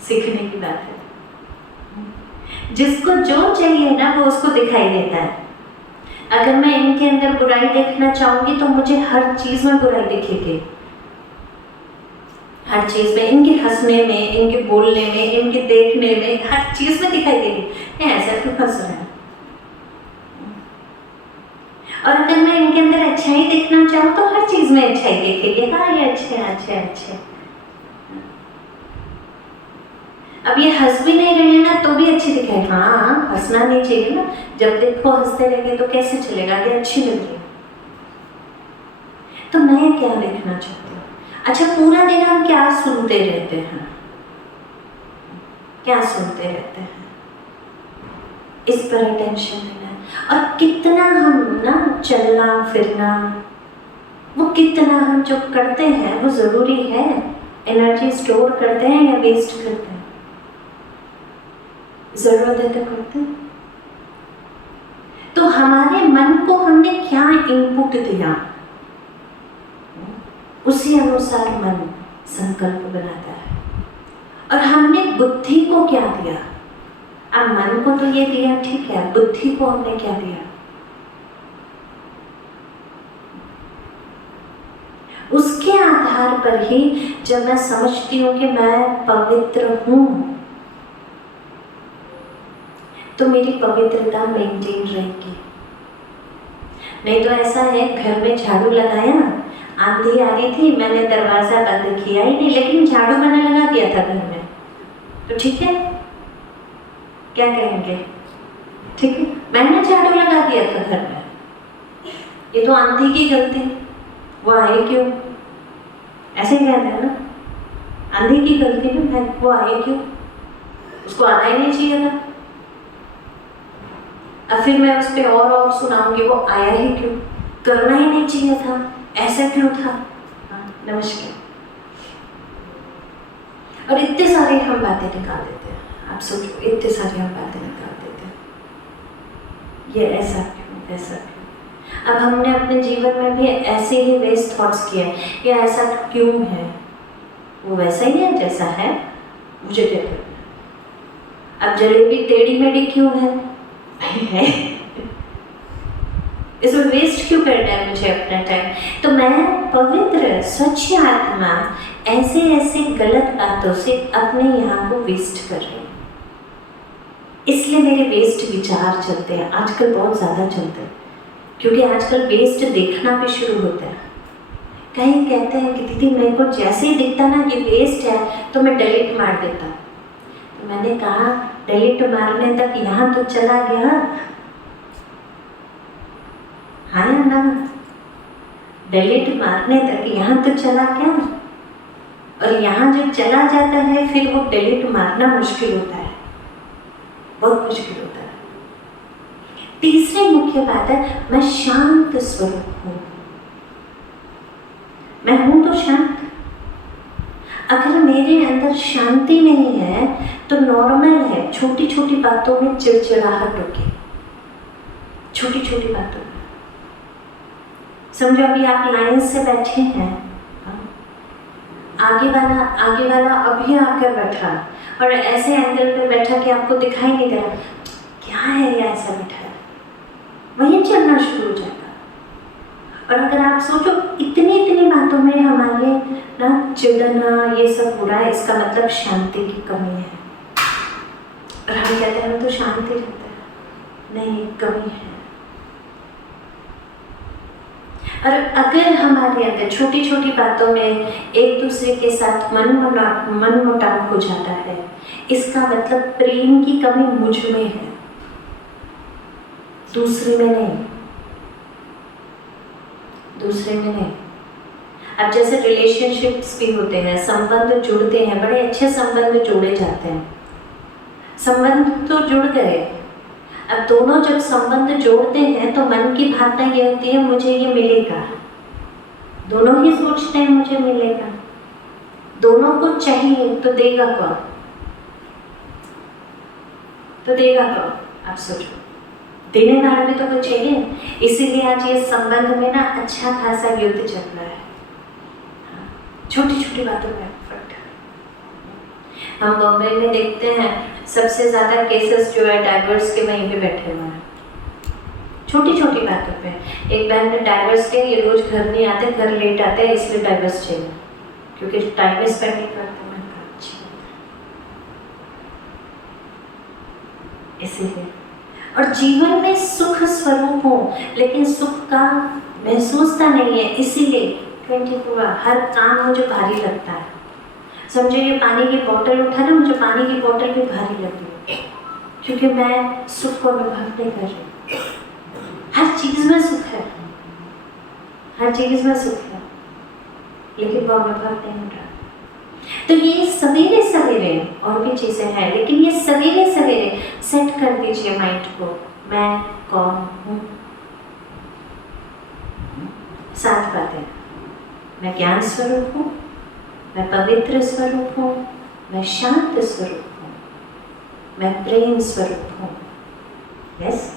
सीखने की बात है, जिसको जो चाहिए ना वो उसको दिखाई देता है। अगर मैं इनके अंदर बुराई देखना चाहूंगी तो मुझे हर चीज में बुराई दिखेगी, हर चीज में, इनके हंसने में, इनके बोलने में, इनके देखने में, हर चीज में दिखाई देगी। ऐसा क्यों हंस रहा है? और अगर मैं इनके अंदर अच्छाई देखना चाहूँ तो हर चीज में अच्छाई दिखेगी। हाँ ये अच्छे अच्छे अच्छे। अब ये हंस भी नहीं रहे ना तो भी अच्छी दिखाई। हाँ हंसना नहीं चाहिए ना, जब देखो हंसते रहेंगे तो कैसे चलेगा कि अच्छी लग रही है। तो मैं क्या देखना चाहती हूँ? अच्छा पूरा दिन हम क्या सुनते रहते हैं? क्या सुनते रहते हैं? इस पर अटेंशन देना है। और कितना हम ना चलना फिरना, वो कितना हम जो करते हैं वो जरूरी है? एनर्जी स्टोर करते हैं या वेस्ट करते हैं? जरूरत है तो करते हैं। तो हमारे मन को हमने क्या इनपुट दिया, उसी अनुसार मन संकल्प बनाता है। और हमने बुद्धि को क्या दिया? अब मन को तो ये दिया ठीक है, बुद्धि को हमने क्या दिया? उसके आधार पर ही जब मैं समझती हूँ कि मैं पवित्र हूँ तो मेरी पवित्रता मेंटेन रहेगी। नहीं तो ऐसा है, घर में झाड़ू लगाया, आंधी आ रही थी, मैंने दरवाजा बंद किया ही नहीं, लेकिन झाड़ू मैंने लगा दिया था घर में, तो ठीक है, क्या कहेंगे? ठीक है, मैंने झाड़ू लगा दिया था घर में, ये तो आंधी की गलती, वो आए क्यों? ऐसे कहते हैं ना, आंधी की गलती में है, वो आए क्यों? उसको आना ही नहीं चाहिए था। अब फिर मैं उस पर और सुनाऊंगी, वो आया ही क्यों? करना ही नहीं चाहिए था, ऐसा क्यों था? नमस्कार। और इतने सारे हम बातें निकाल देते हैं। आप सोचो, इतने सारी हम बातें निकाल देते हैं, ये ऐसा क्यों, ऐसा क्यों? अब हमने अपने जीवन में भी ऐसे ही वेस्ट थॉट्स किए, ये ऐसा क्यों है? वो वैसा ही है जैसा है, मुझे क्या करना? अब जलेबी टेढ़ी मेढ़ी क्यों है? इसमें वेस्ट क्यों करना है मुझे अपना टाइम? तो मैं पवित्र स्वच्छ आत्मा ऐसे ऐसे गलत बातों से अपने यहाँ को वेस्ट कर रही हूँ, इसलिए मेरे वेस्ट विचार चलते हैं आजकल, बहुत ज़्यादा चलते हैं, क्योंकि आजकल वेस्ट देखना भी शुरू होता है। कहीं कहते हैं कि दीदी मेरे को जैसे ही दिखता ना ये वेस्ट है तो मैं डिलीट मार देता। तो मैंने कहा डिलीट मारने तक यहाँ तो चला गया, हाँ या ना? डिलीट मारने तक यहाँ तो चला गया, और यहाँ जो चला जाता है फिर वो डिलीट मारना मुश्किल होता है, बहुत मुश्किल होता है। तीसरी मुख्य बात है, मैं शांत स्वरूप हूँ। मैं हूँ तो शांत। अगर मेरे अंदर शांति नहीं है तो नॉर्मल है, छोटी छोटी बातों में चिड़चिड़ाहट होगी, छोटी छोटी बातों में। समझो अभी आप लाइन से बैठे हैं, आगे वाला अभी आकर बैठा और ऐसे एंगल पे बैठा कि आपको दिखाई नहीं दे रहा, क्या है ये ऐसा बैठा है, वहीं चलना शुरू हो जाएगा। और अगर आप सोचो इतनी बातों में हमारे ना चिड़ना ये सब हो रहा है, इसका मतलब शांति की कमी है। और हम कहते हैं हम तो शांति रहते हैं, नहीं, कमी है। और अगर हमारे अंदर छोटी छोटी बातों में एक दूसरे के साथ मन मुटाव हो जाता है, इसका मतलब प्रेम की कमी मुझ में है, दूसरे में नहीं। दूसरे में नहीं। अब जैसे रिलेशनशिप्स भी होते हैं, संबंध जुड़ते हैं, बड़े अच्छे संबंध जोड़े जाते हैं, संबंध तो जुड़ गए। अब दोनों जब संबंध जोड़ते हैं तो मन की भावना ये होती है मुझे ये मिलेगा, दोनों ही सोचते हैं मुझे मिलेगा, दोनों को चाहिए, तो देगा कौन? तो देगा कौन? आप सोचो, देने वाला भी तो कोई चाहिए। इसीलिए आज ये संबंध में ना अच्छा खासा युद्ध चल रहा है, छोटी छोटी बातों में फट। हम बॉम्बे में देखते हैं सबसे ज़्यादा केसेस जो है डाइवर्स के वहीं पे बैठे हुए हैं, छोटी छोटी बातों पे। एक बहन ने डाइवर्स के, ये रोज घर नहीं आते, घर लेट आते हैं, इसलिए डाइवर्स चाहिए, क्योंकि टाइम स्पेंड नहीं करते। मैं कहा अच्छा, इसीलिए। और जीवन में सुख स्वरूप हो, लेकिन सुख का महसूसता नहीं है, इसीलिए 24 हर काम मुझे भारी लगता है। समझो ये पानी की बोतल उठा ना, मुझे पानी की बोतल भी भारी लगती है, क्योंकि मैं सुख को अनुभव नहीं कर रही। हर चीज़ में सुख है, हर चीज़ में सुख है, लेकिन वो अनुभव नहीं हो रहा। तो ये सवेरे सवेरे और भी चीज़ें हैं, लेकिन ये सवेरे सवेरे सेट कर दीजिए माइंड को, मैं कौन हूँ। 7 बातें, मैं ज्ञान स्वरूप हूँ, मैं पवित्र स्वरूप हूँ, मैं शांत स्वरूप हूँ, मैं प्रेम स्वरूप हूँ, यस।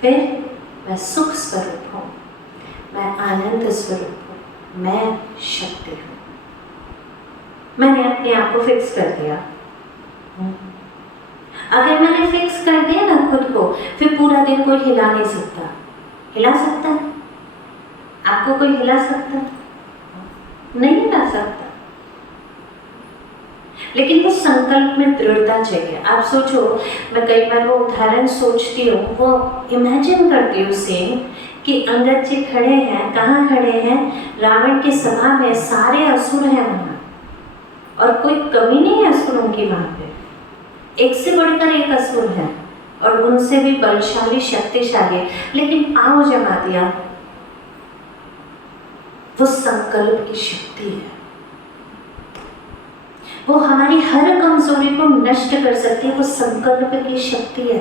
फिर मैं सुख स्वरूप हूँ, मैं आनंद स्वरूप हूँ, मैं शक्ति हूँ। मैंने अपने आप को फिक्स कर दिया। अगर मैंने फिक्स कर दिया ना खुद को, फिर पूरा दिन कोई हिला नहीं सकता। हिला सकता है? आपको कोई हिला सकता? नहीं हिला सकता। लेकिन वो संकल्प में दृढ़ता चाहिए। आप सोचो, मैं कई बार वो उदाहरण सोचती हूँ, वो इमेजिन करती हूँ सेम, कि अंगद जी खड़े हैं, कहाँ खड़े हैं? रावण की सभा में, सारे असुर हैं वहाँ, और कोई कमी नहीं है असुरों की वहाँ पे, एक से बढ़कर एक असुर है, और उनसे भी बलशाली शक्तिशाली, लेकिन पाँव जमा दिया। वो संकल्प की शक्ति है, वो हमारी हर कमजोरी को नष्ट कर सकती है। वो संकल्प की शक्ति है।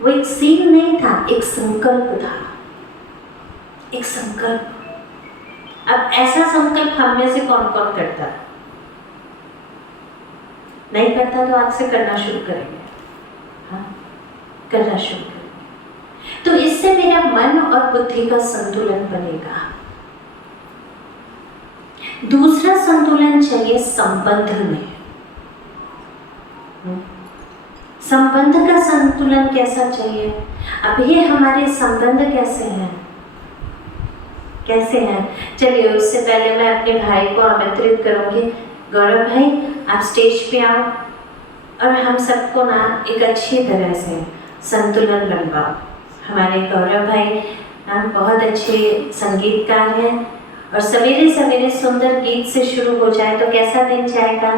वो एक सीन नहीं था, एक संकल्प था, एक संकल्प। अब ऐसा संकल्प हम में से कौन कौन करता? नहीं करता तो आज से करना शुरू करेंगे। हाँ, करना शुरू करेंगे, तो इससे मेरा मन और बुद्धि का संतुलन बनेगा। दूसरा संतुलन चाहिए संबंध में। संबंध का संतुलन कैसा चाहिए? अब ये हमारे संबंध कैसे हैं? कैसे हैं? चलिए, उससे पहले मैं अपने भाई को आमंत्रित करूंगी। गौरव भाई, आप स्टेज पे आओ और हम सबको ना एक अच्छी तरह से संतुलन बनवाओ। हमारे गौरव भाई ना बहुत अच्छे संगीतकार हैं, और सवेरे सवेरे सुंदर गीत से शुरू हो जाए तो कैसा दिन जाएगा?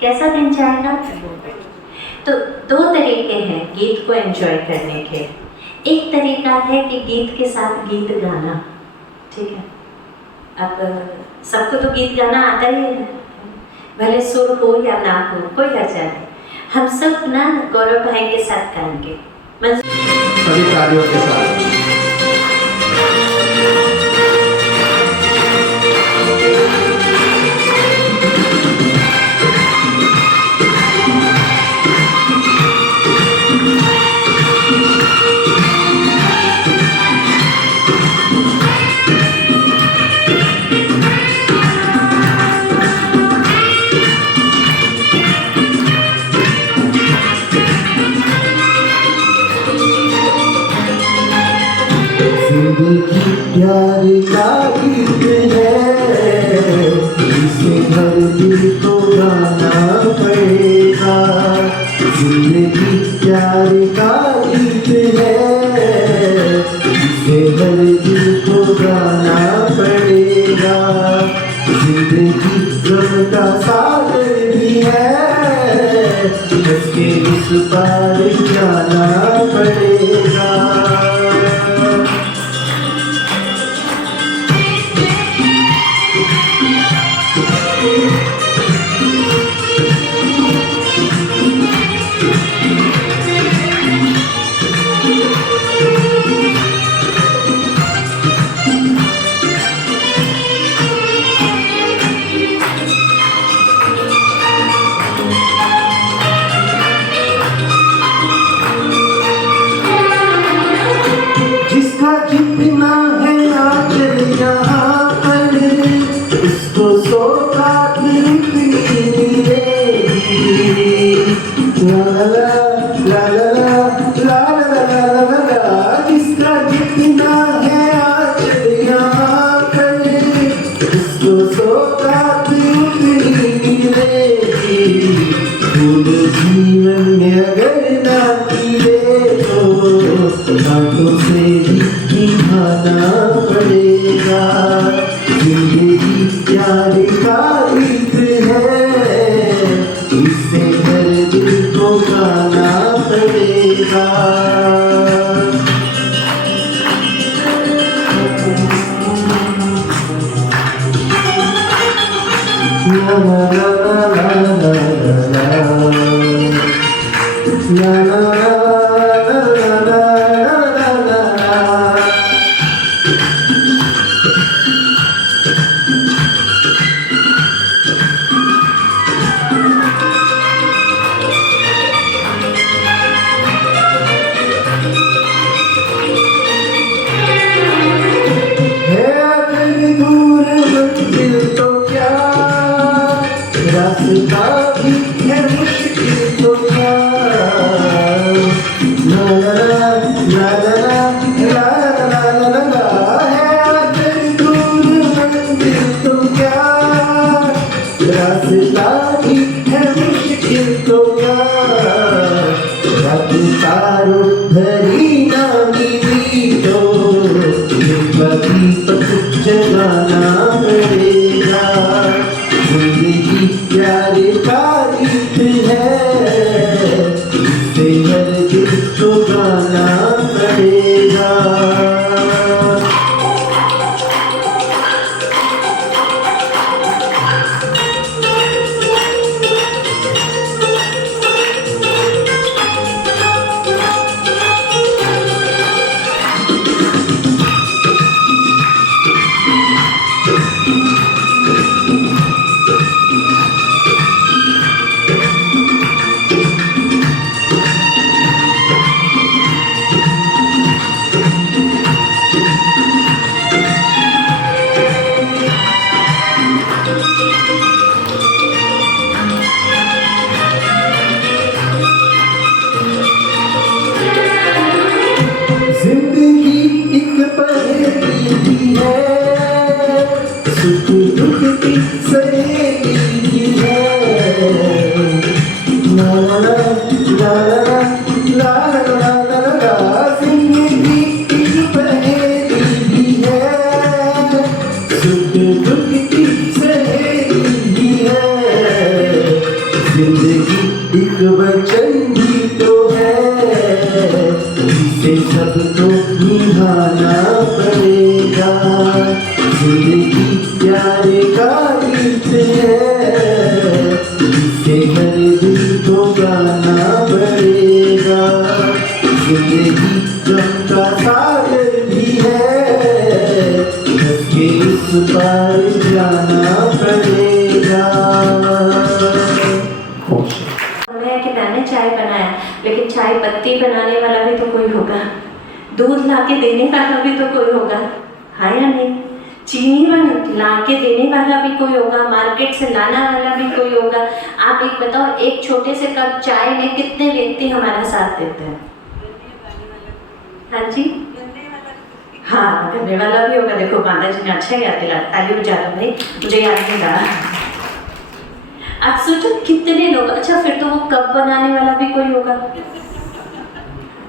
कैसा दिन जाएगा? तो 2 तरीके हैं गीत को एंजॉय करने के। एक तरीका है कि गीत के साथ गीत गाना, ठीक है। अब सबको तो गीत गाना आता ही है, भले सुर हो या ना हो, कोई हर्जा नहीं। हम सब ना गौरव भाई के साथ गाएंगे सभी कार्यों के साथ। जिंदगी प्यार का गीत है, इसे हर दिल को गाना पड़ेगा। जिंदगी प्यार का गीत है, इसे हर दिल को गाना पड़ेगा। जिंदगी गम का सागर भी है, उसके इस पार जाना पड़ेगा। प्यार का इत्र है, इसे हर दिल को गाना पड़ेगा। La la la la la la la la la la la। है अगर दूर मंजिल तो क्या, रास्ता भी है मुश्किल तो क्या। ला ला ला ला ला ला ला ला। है अगर दूर मंजिल तो क्या, रास्ता भी है मुश्किल तो क्या। तारो धरी ना मिली तो कभी पथ जगाना पड़ेगा। जिंदगी प्यार का गीत है, इसे हर दिल को गाना पड़ेगा। जिंदगी एक पहेली है, सुख दुख की सहेली है। ला ला ला ला ला ला ला ला। जिंदगी एक पहेली है, सुख दुख की सहेली है। जिंदगी एक वचन भी तो है, इसे सबको निभाना पड़ेगा। जिंदगी प्यार का गीत है, इसे हर दिल को गाना पड़ेगा। जिंदगी गम का सागर भी है, उसके उस पार जाना पड़ेगा। कि मैंने चाय बनाया, लेकिन चाय पत्ती बनाने वाला भी तो कोई होगा, दूध लाके देने वाला भी तो कोई होगा, हाँ या नहीं। चीनी लाके देने वाला भी कोई होगा, मार्केट से लाना वाला भी कोई होगा। आप एक बताओ, एक छोटे से कप चाय में कितने व्यक्ति हमारा साथ देते हैं? हाँ जी, हाँ करने वाला भी होगा। देखो माता जी ने अच्छा याद दिला, ताली बजा दो भाई, मुझे याद नहीं रहा। आप सोचो कितने लोग। अच्छा फिर तो वो कप बनाने वाला भी कोई होगा,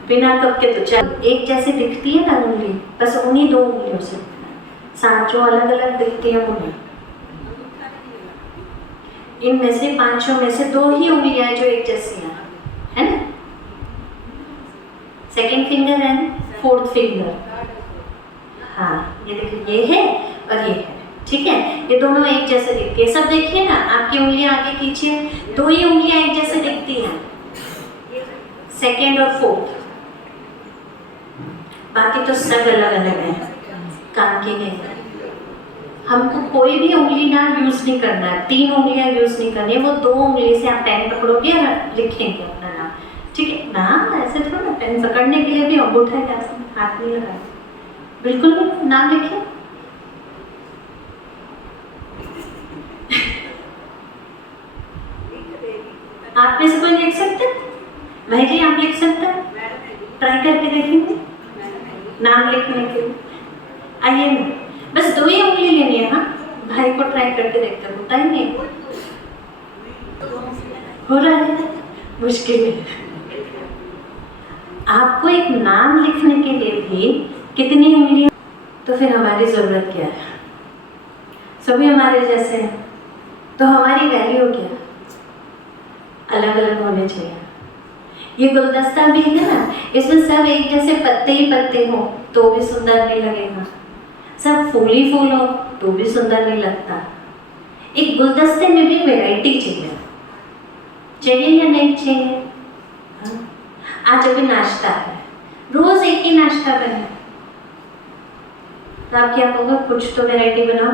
बिना कप के तो चाय एक जैसे दिखती है ना उंगली, बस उन्हीं दो उंगलियों से, साथ जो अलग अलग दिखती है वो नहीं। इनमें से पांचों में से दो ही उंगलियां जो एक जैसी है ना। सेकंड फिंगर है, फोर्थ फिंगर, हाँ ये देखिए, ये है और ये है, ठीक है। ये दोनों एक जैसे दिखती है। सब देखिए ना, आपकी उंगलियां आगे कीजिए, दो ही उंगलियां एक जैसे दिखती हैं, सेकेंड और फोर्थ, बाकी तो सब अलग अलग है, काम की नहीं। हमको कोई भी उंगली ना यूज नहीं करना है, 3 उंगलियां यूज नहीं करनी है। वो 2 उंगली से आप पेन पकड़ोगे और लिखेंगे अपना नाम, ठीक है ना। ऐसे थोड़ा ना, पेन पकड़ने के लिए भी अंगूठा क्या हाथ नहीं लगाए, बिल्कुल भी नाम लिखिए। आप में से कोई लिख सकते हैं? भाई जी आप लिख सकते हैं? ट्राई करके देखेंगे नाम लिखने के लिए। आइए ना, बस 2 ही उंगली लेनी है। हाँ भाई को ट्राई करके देखते हैं, होता ही नहीं हो रहा है, मुश्किल है। आपको एक नाम लिखने के लिए भी कितनी उंगलियां, तो फिर हमारी जरूरत क्या है? सभी हमारे जैसे हैं, तो हमारी वैल्यू क्या? अलग अलग होने चाहिए। ये गुलदस्ता भी है ना, इसमें सब एक जैसे पत्ते ही पत्ते हो तो भी सुंदर नहीं लगेगा, सब फूल ही फूल हो तो भी सुंदर नहीं लगता। एक गुलदस्ते में भी वैरायटी चाहिए, चाहिए या नहीं चाहिए? हाँ? आज अभी नाश्ता है, रोज एक ही नाश्ता बने तो आप क्या कहोगे? कुछ तो वैरायटी बनाओ,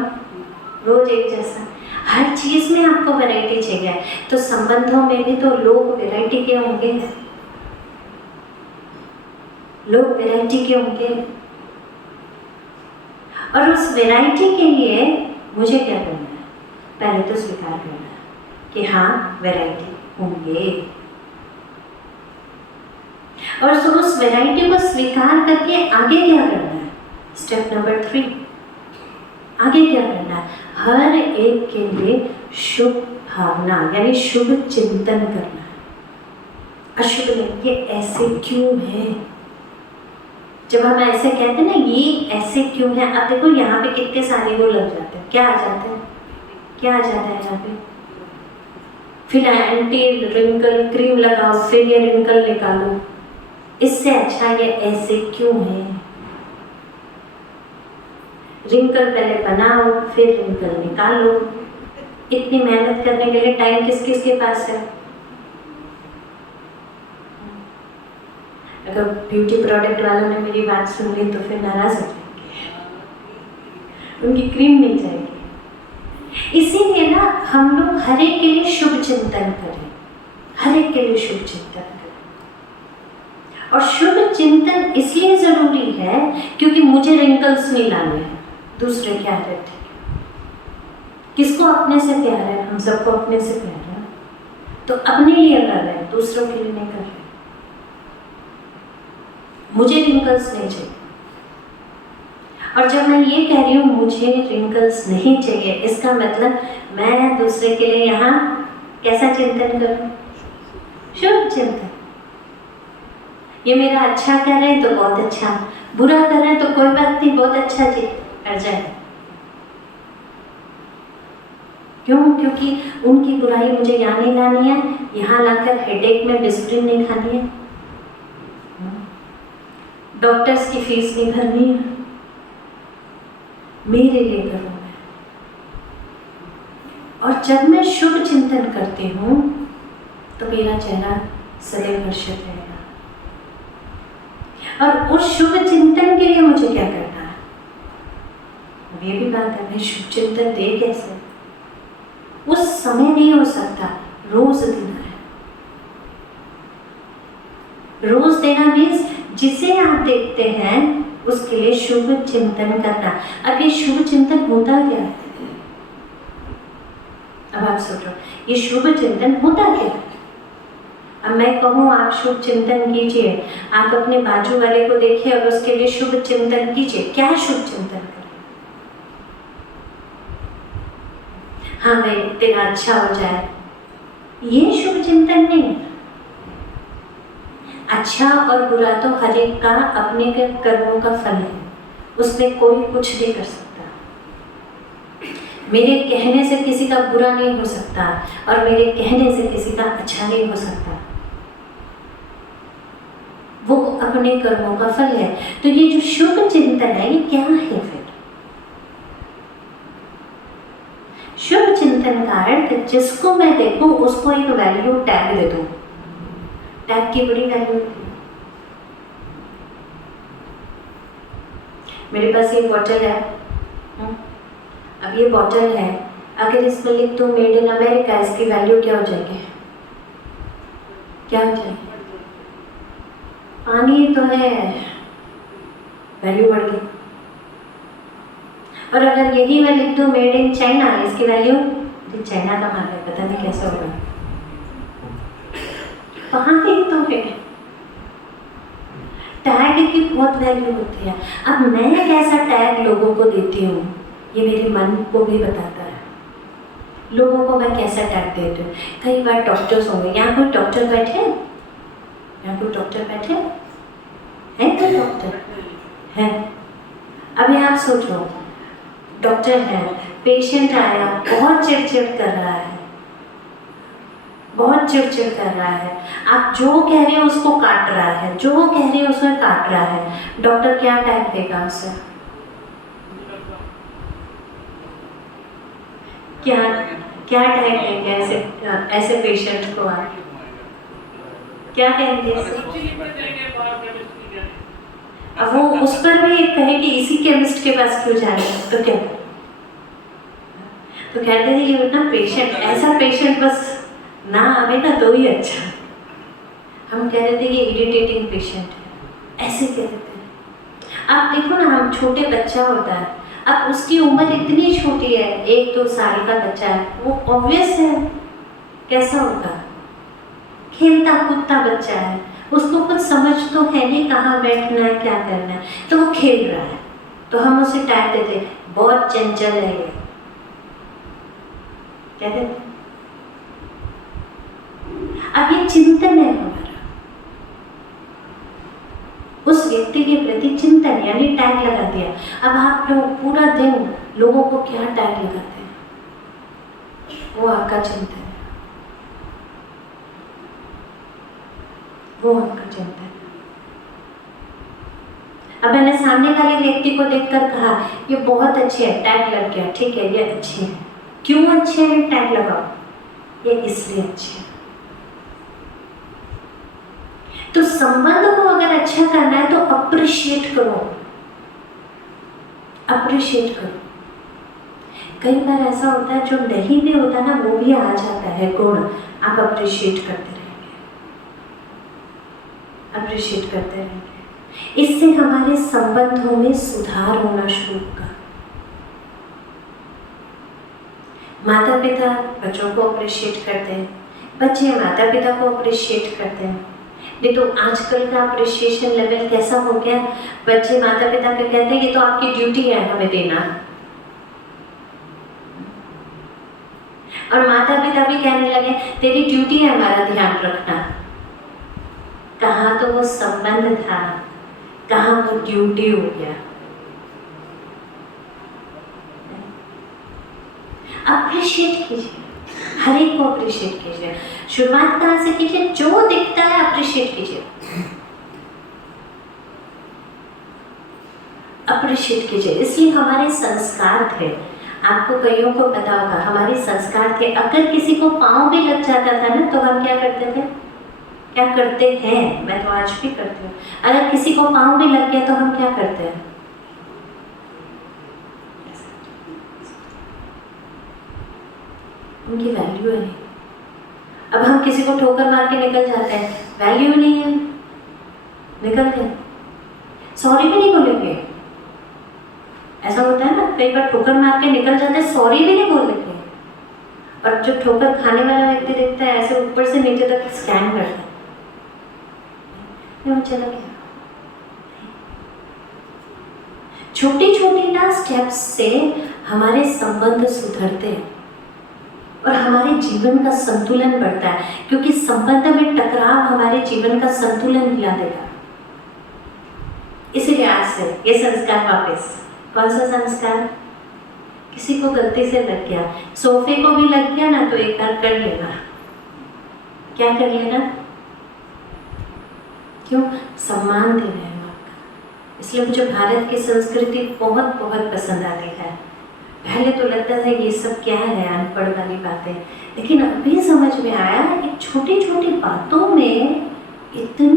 रोज एक जैसा। हर चीज में आपको वैरायटी चाहिए, तो संबंधों में भी तो लोग वैरायटी के होंगे, लोग वैरायटी के होंगे। और उस वैरायटी के लिए मुझे क्या करना है? पहले तो स्वीकार करना है कि हाँ वैरायटी होंगे, और तो उस वैरायटी को स्वीकार करके आगे क्या करना है? स्टेप नंबर 3, आगे क्या करना है? हर एक के लिए शुभ भावना यानी शुभ चिंतन करना है। अशुभ नहीं, ये ऐसे क्यों है? जब हम ऐसे कहते हैं ना ये ऐसे क्यों है, अब देखो यहाँ पे कितने सारे वो लग जाते हैं, क्या आ जाते हैं? क्या आ जाता है यहाँ पे? फिर एंटी रिंकल क्रीम लगाओ, फिर ये रिंकल निकालो। इससे अच्छा ये ऐसे क्यों है? रिंकल पहले बनाओ फिर रिंकल निकालो। इतनी मेहनत करने के लिए टाइम किस किस के पास है? अगर ब्यूटी प्रोडक्ट वालों ने मेरी बात सुन ली तो फिर नाराज हो जाएंगे, उनकी क्रीम नहीं जाएगी। इसीलिए ना हम लोग हर एक के लिए शुभ चिंतन करें, हर एक के लिए शुभ चिंतन करें। और शुभ चिंतन इसलिए जरूरी है क्योंकि मुझे रिंकल्स नहीं लाने हैं, दूसरे क्या है? किसको अपने से प्यार है? हम सबको अपने से प्यार है, तो अपने लिए कर रहे हैं, दूसरों के लिए नहीं कर रहे। मुझे रिंकल्स नहीं चाहिए, और जब मैं ये कह रही हूँ मुझे रिंकल्स नहीं चाहिए, इसका मतलब मैं दूसरे के लिए यहाँ कैसा चिंतन करूँ? शुभ चिंतन। ये मेरा अच्छा कर रहे हैं तो बहुत अच्छा, बुरा कर रहे हैं तो कोई बात नहीं, बहुत अच्छा जी कर जाए। क्यों? क्योंकि उनकी बुराई मुझे यहाँ नहीं लानी है, यहाँ लाकर हेडेक में डिस्प्रिन नहीं खानी है, डॉक्टर्स की फीस नहीं भरनी है, मेरे लिए करूँ मैं। और जब मैं शुभ चिंतन करती हूँ तो मेरा चेहरा सदैव हर्षित रहेगा। और उस शुभ चिंतन के लिए मुझे क्या करना है? अब ये भी बात है, मैं शुभ चिंतन दे कैसे? उस समय नहीं हो सकता, रोज देना है। रोज देना मीन्स जिसे आप देखते हैं उसके लिए शुभ चिंतन करना। अब ये शुभ चिंतन होता क्या है? अब आप सोचो ये शुभ चिंतन होता क्या है? अब मैं कहूँ आप शुभ चिंतन कीजिए, आप अपने बाजू वाले को देखिए और उसके लिए शुभ चिंतन कीजिए। क्या शुभ चिंतन करें? हाँ भाई तेरा अच्छा हो जाए, ये शुभ चिंतन नहीं है। अच्छा और बुरा तो हर एक का अपने के कर्मों का फल है, उसमें कोई कुछ नहीं कर सकता। मेरे कहने से किसी का बुरा नहीं हो सकता और मेरे कहने से किसी का अच्छा नहीं हो सकता, वो अपने कर्मों का फल है। तो ये जो शुभ चिंतन है ये क्या है फिर? शुभ चिंतन का अर्थ जिसको मैं देखूं उसको एक वैल्यू टैग दे दूं। टैग की बड़ी वैल्यू होती है। मेरे पास ये बॉटल है, अब ये बॉटल है, अगर इसमें लिख दूं मेड इन अमेरिका, इसकी वैल्यू क्या हो जाएगी? क्या हो जाएगी? पानी तो है, वैल्यू बढ़ गई। और अगर यही मैं लिख दूं मेड इन चाइना, इसकी वैल्यू चाइना का माल है, पता नहीं कैसा होगा। पानी तो है, टैग की बहुत वैल्यू होती है। अब मैं कैसा टैग लोगों को देती हूँ ये मेरे मन को भी बताता है। लोगों को मैं कैसा टैग देती हूँ? कई बार डॉक्टर्स होंगे, यहाँ कोई डॉक्टर बैठे हैं? यहाँ कोई डॉक्टर बैठे हैं? कोई डॉक्टर है? अभी आप सोचो डॉक्टर है पेशेंट आया, बहुत चिड़चिड़ कर रहा है, बहुत चिड़चिड़ कर रहा है। आप जो कह रहे हो उसको काट रहा है, जो कह रहे हो उसको काट रहा है। डॉक्टर क्या टैग देगा उसे? क्या क्या टैग देंगे ऐसे पेशेंट को? आप क्या कहेंगे? अब वो उस पर भी कहे कि इसी केमिस्ट के पास क्यों जाए, तो क्या? तो कहते थे कि ना पेशेंट, ऐसा पेशेंट बस ना आवे ना तो ही अच्छा। हम कह रहे थे कि इरिटेटिंग पेशेंट है, ऐसे कह रहे थे। आप देखो ना, हम छोटे बच्चा होता है, अब उसकी उम्र इतनी छोटी है, 1-2 साल का बच्चा है, वो ऑब्वियस है कैसा होगा, खेलता कूदता बच्चा है, उसको कुछ समझ तो है नहीं कहाँ बैठना है क्या करना है, तो वो खेल रहा है, तो हम उसे टैग देते बहुत चंचल है ये, कहते हैं। अब ये चिंतन है हमारा, उस व्यक्ति के प्रति चिंतन, यानी टैग लगा दिया। अब आप लोग पूरा दिन लोगों को क्या टैग लगाते हैं? वो आपका चिंतन है, वो आपका चिंतन है। अब मैंने सामने वाले व्यक्ति को देखकर कहा ये बहुत अच्छे है, टैग लग गया, ठीक है ये अच्छे हैं। क्यों अच्छे हैं? टैग लगाओ, ये इसलिए अच्छे हैं। तो संबंध को अगर अच्छा करना है तो अप्रिशिएट करो, अप्रिशिएट करो। कई बार ऐसा होता है जो नहीं भी होता ना वो भी आ जाता है गुण, आप अप्रिशिएट करते रहेंगे, अप्रिशिएट करते रहेंगे। इससे हमारे संबंधों में सुधार होना शुरू होगा। माता पिता बच्चों को अप्रिशिएट करते हैं, बच्चे माता पिता को अप्रिशिएट करते हैं। नहीं तो आजकल का अप्रिशिएशन लेवल कैसा हो गया, बच्चे माता पिता को कहते हैं ये तो आपकी ड्यूटी है हमें देना, और माता पिता भी कहने लगे तेरी ड्यूटी है हमारा ध्यान रखना। कहाँ तो वो संबंध था, कहाँ वो ड्यूटी हो गया। अप्रिशिएट कीजिए, हर एक को अप्रिशिएट कीजिए। शुरुआत कहाँ से कीजिए? जो दिखता है अप्रिशिएट कीजिए, अप्रिशिएट कीजिए। इसलिए हमारे संस्कार थे, आपको कईयों को पता होगा, हमारे संस्कार थे। अगर किसी को पाँव भी लग जाता था ना तो हम क्या करते थे, क्या करते हैं, मैं तो आज भी करती हूँ। अगर किसी को पाँव भी लग गया तो हम क्या करते हैं, उनकी वैल्यू है नहीं। अब हम किसी को ठोकर मार के निकल जाते हैं, वैल्यू नहीं है, निकल गए, सॉरी भी नहीं बोलेंगे। ऐसा होता है ना, कई बार ठोकर मार के निकल जाते हैं, सॉरी भी नहीं बोलेंगे। और जो ठोकर खाने वाला व्यक्ति देखता है ऐसे ऊपर से नीचे तक स्कैन करता है, चला गया। छोटी छोटी ना स्टेप्स से हमारे संबंध सुधरते हैं और हमारे जीवन का संतुलन बढ़ता है, क्योंकि संबंध में टकराव हमारे जीवन का संतुलन हिला देगा। इसीलिए आज से ये संस्कार वापस, कौन सा संस्कार? किसी को गलती से लग गया, सोफे को भी लग गया ना तो एक बार कर लेना। क्या कर लेना? क्यों? सम्मान दे रहे हैं आपका। इसलिए मुझे भारत की संस्कृति बहुत बहुत पसंद आती है। पहले तो लगता था ये सब क्या है, अनपढ़ वाली बातें, लेकिन अभी समझ में आया कि छोटी छोटी बातों में इतना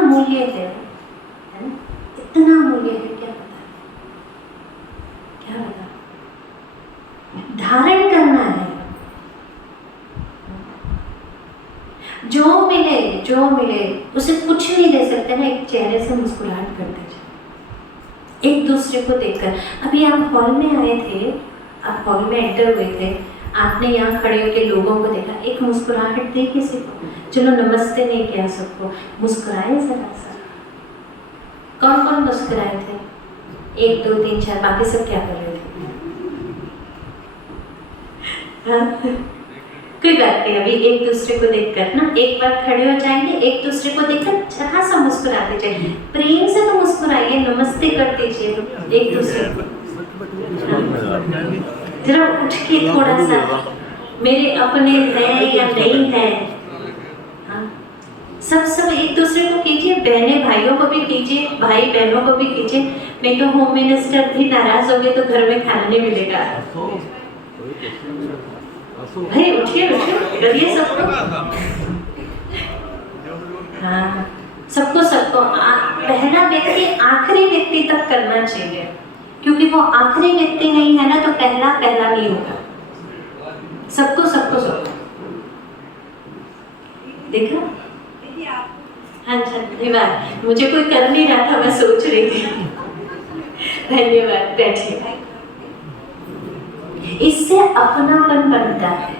मूल्य है ना? इतना मूल्य है, क्या पता, क्या पता। धारण करना है, जो मिले उसे कुछ नहीं दे सकते ना, एक चेहरे से मुस्कुराहट करते जाए एक दूसरे को देखकर। अभी आप हॉल में आए थे, आप हॉल में एंटर हुए थे, आपने यहाँ खड़े होकर लोगों को देखा, एक मुस्कुराहट दी किसी को, चलो नमस्ते नहीं किया सबको, मुस्कुराए जरा सा। कौन कौन मुस्कुराए थे? 1 2 3 4, बाकी सब क्या कर रहे थे? हाँ? कोई बात नहीं, अभी एक दूसरे को देखकर ना एक बार खड़े हो जाएंगे, एक दूसरे को देखकर जरा सा मुस्कुरा दीजिए, प्रेम से तो मुस्कुराइए, नमस्ते कर दीजिए एक दूसरे को। जरा उठ के थोड़ा सा मेरे अपने हैं या नहीं है, हाँ? सब एक दूसरे को कीजिए, बहनें भाइयों को भी कीजिए, भाई बहनों को भी कीजिए, नहीं तो होम मिनिस्टर भी नाराज हो गए तो घर में खाना नहीं मिलेगा। भाई उठिए उठिए, करिए सबको, हाँ सबको पहला व्यक्ति आखिरी व्यक्ति तक करना चाहिए, क्योंकि वो आखिरी व्यक्ति नहीं है ना तो पहला नहीं होगा। सबको देख रहा, हाँ धन्यवाद, मुझे कोई कर नहीं रहा था, मैं सोच रही थी। धन्यवाद, बैठिए। इससे अपनापन बनता है,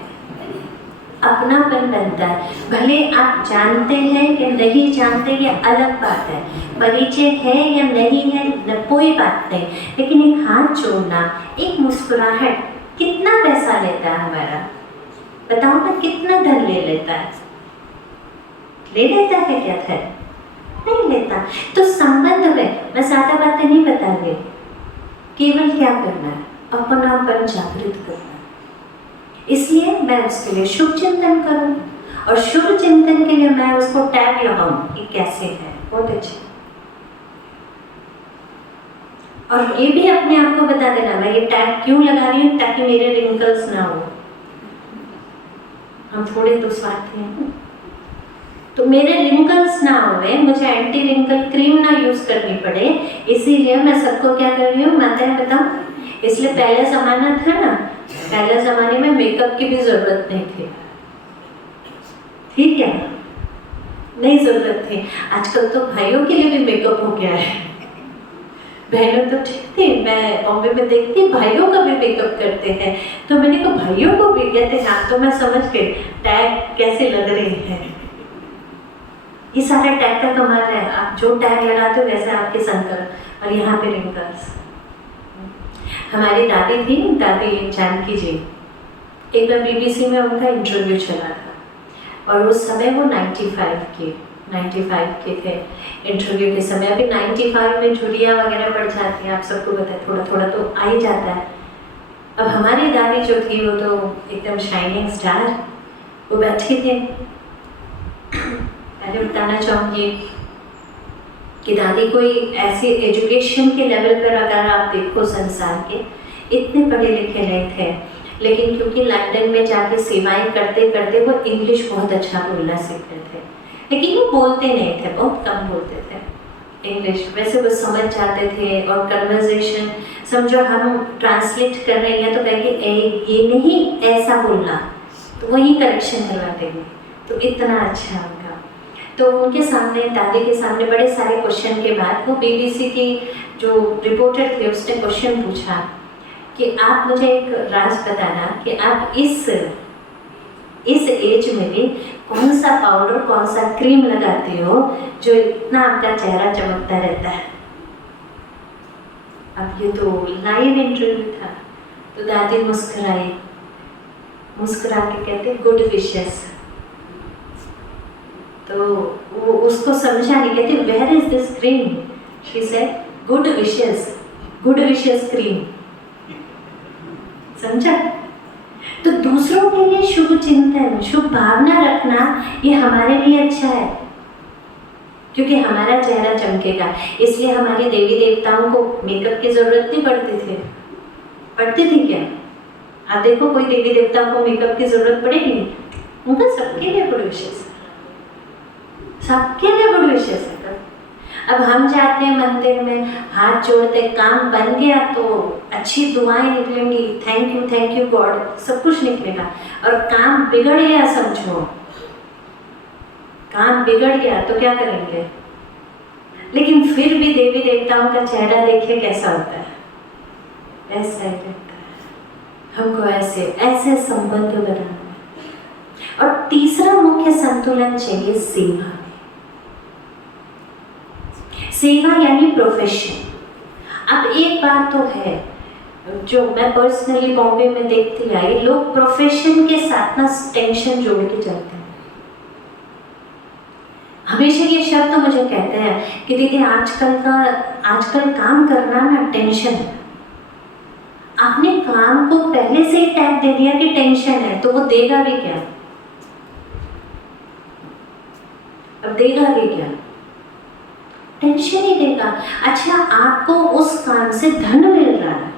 अपनापन बनता है। भले आप जानते हैं या नहीं जानते ये अलग बात है, परिचय है या नहीं है न कोई बात नहीं, लेकिन एक हाथ जोड़ना, एक मुस्कुराहट कितना पैसा लेता है हमारा, बताओ ना, कितना धन ले लेता है? ले लेता है क्या धन? नहीं लेता। तो संबंध में मैं ज्यादा बातें नहीं बता रही, केवल क्या करना है, अपनापन जागृत करना। इसलिए मैं उसके लिए शुभ चिंतन करूं, और शुभ चिंतन के लिए मैं उसको टैग लगाऊं कि कैसे है, बहुत अच्छे। और ये भी अपने आप को बता देना, मैं ये टैग क्यों लगा रही हूँ, ताकि मेरे रिंकल्स ना हो। हम थोड़े तो स्वार्थी हैं, तो मेरे रिंकल्स ना होवे, मुझे एंटी रिंकल क्रीम ना यूज करनी पड़े, इसीलिए मैं सबको क्या कर रही हूँ माता है बताऊं। इसलिए पहले जमाना था ना, पहले जमाने में मेकअप की भी जरूरत नहीं थी, ठीक है, नहीं जरूरत थी। आजकल तो भाइयों के लिए भी मेकअप हो गया है, बहनों तो ठीक थी, मैं बॉम्बे में देखती भाइयों का भी मेकअप करते हैं, तो मैंने कहा भाइयों को भी कहते हैं, तो मैं समझ गई टैग कैसे लग रहे हैं। ये सारा टैग का कमाल है, आप जो टैग लगाते हो वैसे आपके संकल्प, और यहाँ पे रिंकल्स। हमारी दादी थी, दादी जानकी जी, एक बार बीबीसी में उनका इंटरव्यू चला था, और उस समय वो 95 के थे इंटरव्यू के समय। अभी 95 में झुर्रियाँ वगैरह पड़ जाती हैं, आप सबको पता है, थोड़ा थोड़ा तो आ ही जाता है। अब हमारी दादी जो थी वो तो एकदम शाइनिंग स्टार, वो बैठी थे। पहले बताना चाहूँगी कि दादी कोई ऐसे एजुकेशन के लेवल पर अगर आप देखो संसार के, इतने पढ़े लिखे नहीं थे, लेकिन क्योंकि लंदन में जाके सेवाएं करते करते वो इंग्लिश बहुत अच्छा बोलना सीख रहे थे, लेकिन वो बोलते नहीं थे, बहुत कम बोलते थे इंग्लिश। वैसे वो समझ जाते थे, और कन्वर्सेशन समझो हम ट्रांसलेट कर रहे हैं तो कहेंगे ये नहीं ऐसा बोलना, तो वही करेक्शन करवा देंगे, तो इतना अच्छा उनका। तो उनके सामने, दादी के सामने बड़े सारे क्वेश्चन के बाद वो बीबीसी की जो रिपोर्टर थे उसने क्वेश्चन पूछा कि आप मुझे एक राज बताना कि आप इस एज में भी कौन सा पाउडर, कौन सा क्रीम लगाते हो जो इतना आपका चेहरा चमकता रहता है। अब ये तो लाइव इंटरव्यू था, तो दादी मुस्कुराई, मुस्कुरा के कहते गुड विशेस। तो वो उसको समझा नहीं, कहते where is this cream, she said good wishes cream. समझा? तो दूसरों के लिए शुभ चिंतन, शुभ भावना रखना, ये हमारे लिए अच्छा है, क्योंकि हमारा चेहरा चमकेगा। इसलिए हमारे देवी देवताओं को मेकअप की जरूरत नहीं पड़ती थी क्या? आप देखो कोई देवी देवताओं को मेकअप की जरूरत पड़ेगी? उनका सबके लिए गुड विशेस, सबके लिए गुड विशेस है। अब हम जाते हैं मंदिर में, हाथ जोड़ते, काम बन गया तो अच्छी दुआएं निकलेंगी, थैंक यू गॉड, सब कुछ निकलेगा। और काम बिगड़ गया, समझो काम बिगड़ गया तो क्या करेंगे? लेकिन फिर भी देवी देवताओं का चेहरा देखिए कैसा होता है, ऐसा ही लगता है। हमको ऐसे संबंध बनाना है। और तीसरा मुख्य संतुलन चाहिए सेवा। सेवा यानी प्रोफेशन। अब एक बात तो है, जो मैं पर्सनली बॉम्बे में देखती आई, लोग प्रोफेशन के साथ ना टेंशन जोड़ के चलते हैं। हमेशा ये शब्द मुझे कहते हैं कि दीदी आजकल काम करना ना टेंशन है। आपने काम को पहले से ही टैग दे दिया कि टेंशन है, तो वो देगा भी क्या? अब देगा भी क्या? टेंशन ही देगा। अच्छा, आपको उस काम से धन मिल रहा है,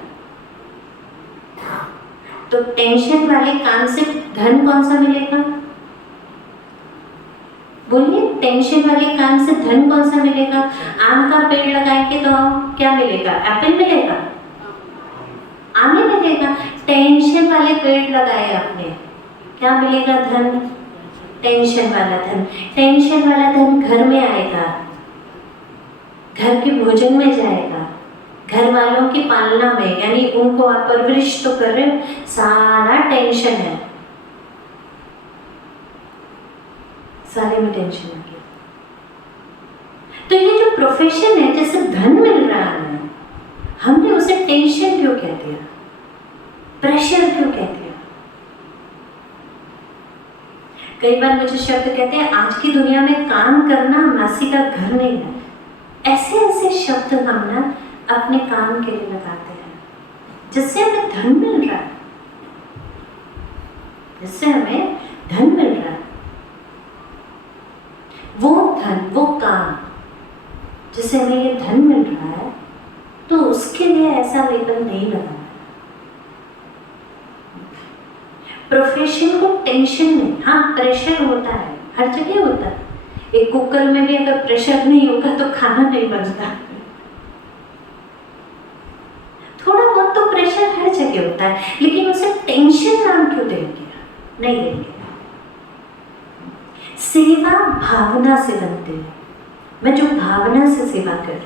तो टेंशन वाले काम से धन कौन सा मिलेगा? बोलिए, टेंशन वाले काम से धन कौन सा मिलेगा? आम का पेड़ लगाएंगे तो क्या मिलेगा? एप्पल मिलेगा? आम ही मिलेगा। टेंशन वाले पेड़ लगाए आपने, क्या मिलेगा? धन। टेंशन वाला धन। टेंशन वाला धन घर में आएगा, घर के भोजन में जाएगा, घर वालों की पालना में, यानी उनको आप परवरिश तो कर रहे हो, सारा टेंशन है, सारे में टेंशन आ गया। तो ये जो प्रोफेशन है, जैसे धन मिल रहा है, हमने उसे टेंशन क्यों कह दिया, प्रेशर क्यों कह दिया? कई बार मुझे शब्द कहते हैं, आज की दुनिया में काम करना मासी का घर नहीं है। ऐसे ऐसे शब्द हम ना अपने काम के लिए लगाते हैं, जिससे हमें धन मिल रहा है, जिससे हमें धन मिल रहा है। वो धन, वो काम जिससे हमें ये धन मिल रहा है, तो उसके लिए ऐसा लेबल नहीं लगाना। प्रोफेशन को टेंशन नहीं, हाँ प्रेशर होता है, हर जगह होता है। एक कुकर में भी अगर प्रेशर नहीं होगा तो खाना नहीं बनता। थोड़ा बहुत तो प्रेशर हर जगह होता है, लेकिन उसे टेंशन नाम क्यों देंगे? नहीं देंगे। सेवा भावना से बनती है। मैं जो भावना से सेवा कर,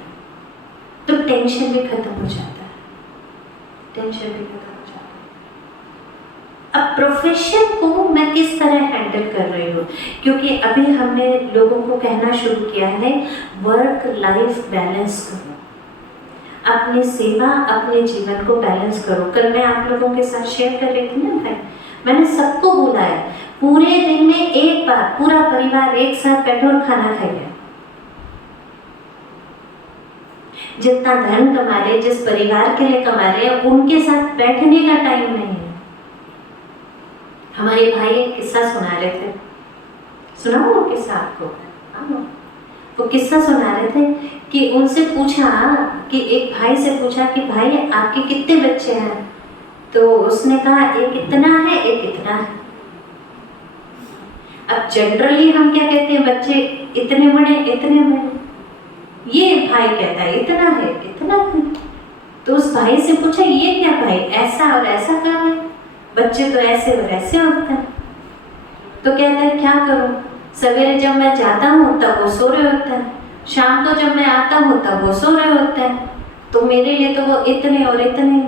तो टेंशन भी खत्म हो जाता है, टेंशन भी खत्म हो जाता है। अब प्रोफेशन को मैं किस तरह हैंडल कर रही हूँ, क्योंकि अभी हमने लोगों को कहना शुरू किया है, वर्क लाइफ बैलेंस करो, अपनी सेवा अपने जीवन को बैलेंस करो। कल मैं आप लोगों के साथ शेयर कर रही थी ना भाई, मैंने सबको बोला है, पूरे दिन में एक बार पूरा परिवार एक साथ बैठो और खाना खाइए। जितना धन कमा रहे, जिस परिवार के लिए कमा रहे हैं, उनके साथ बैठने का टाइम नहीं है। हमारे भाई एक किस्सा सुना रहे थे, सुनाओ वो किस्सा आपको? वो किस्सा सुना रहे थे कि उनसे पूछा कि एक भाई से पूछा कि भाई आपके कितने बच्चे हैं? तो उसने कहा एक इतना है, एक इतना है। अब जनरली हम क्या कहते हैं, बच्चे इतने बड़े, इतने बड़े। ये भाई कहता है इतना है, इतना है। तो उस भाई से पूछा, ये क्या भाई, ऐसा और ऐसा कहा है? बच्चे तो ऐसे और ऐसे होते हैं। तो कहता है क्या करूं, सवेरे जब मैं जाता हूँ तब वो सो रहे होते हैं, शाम को जब मैं आता हूँ तब वो सो रहे होते हैं, तो मेरे लिए तो वो इतने और इतने।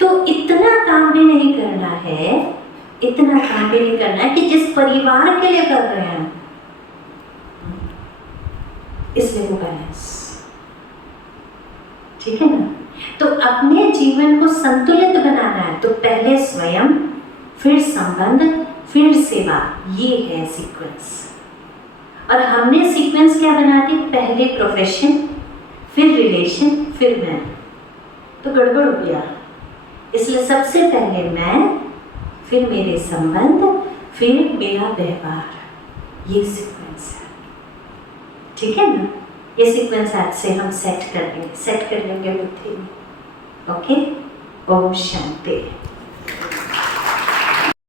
तो इतना काम भी नहीं करना है, इतना काम भी नहीं करना है कि जिस परिवार के लिए कर रहे हैं, इसलिए वो बैलेंस, ठीक है ना? तो अपने जीवन को संतुलित बनाना है, तो पहले स्वयं, फिर संबंध, फिर सेवा। ये है सीक्वेंस। और हमने सीक्वेंस क्या बना दी, पहले प्रोफेशन, फिर रिलेशन, फिर मैं, तो गड़बड़ हो गया। इसलिए सबसे पहले मैं, फिर मेरे संबंध, फिर मेरा व्यवहार। ये सीक्वेंस है, ठीक है ना? ये सीक्वेंस आज से हम सेट कर लेंगे बुद्धि में। ओके, ओम शांति।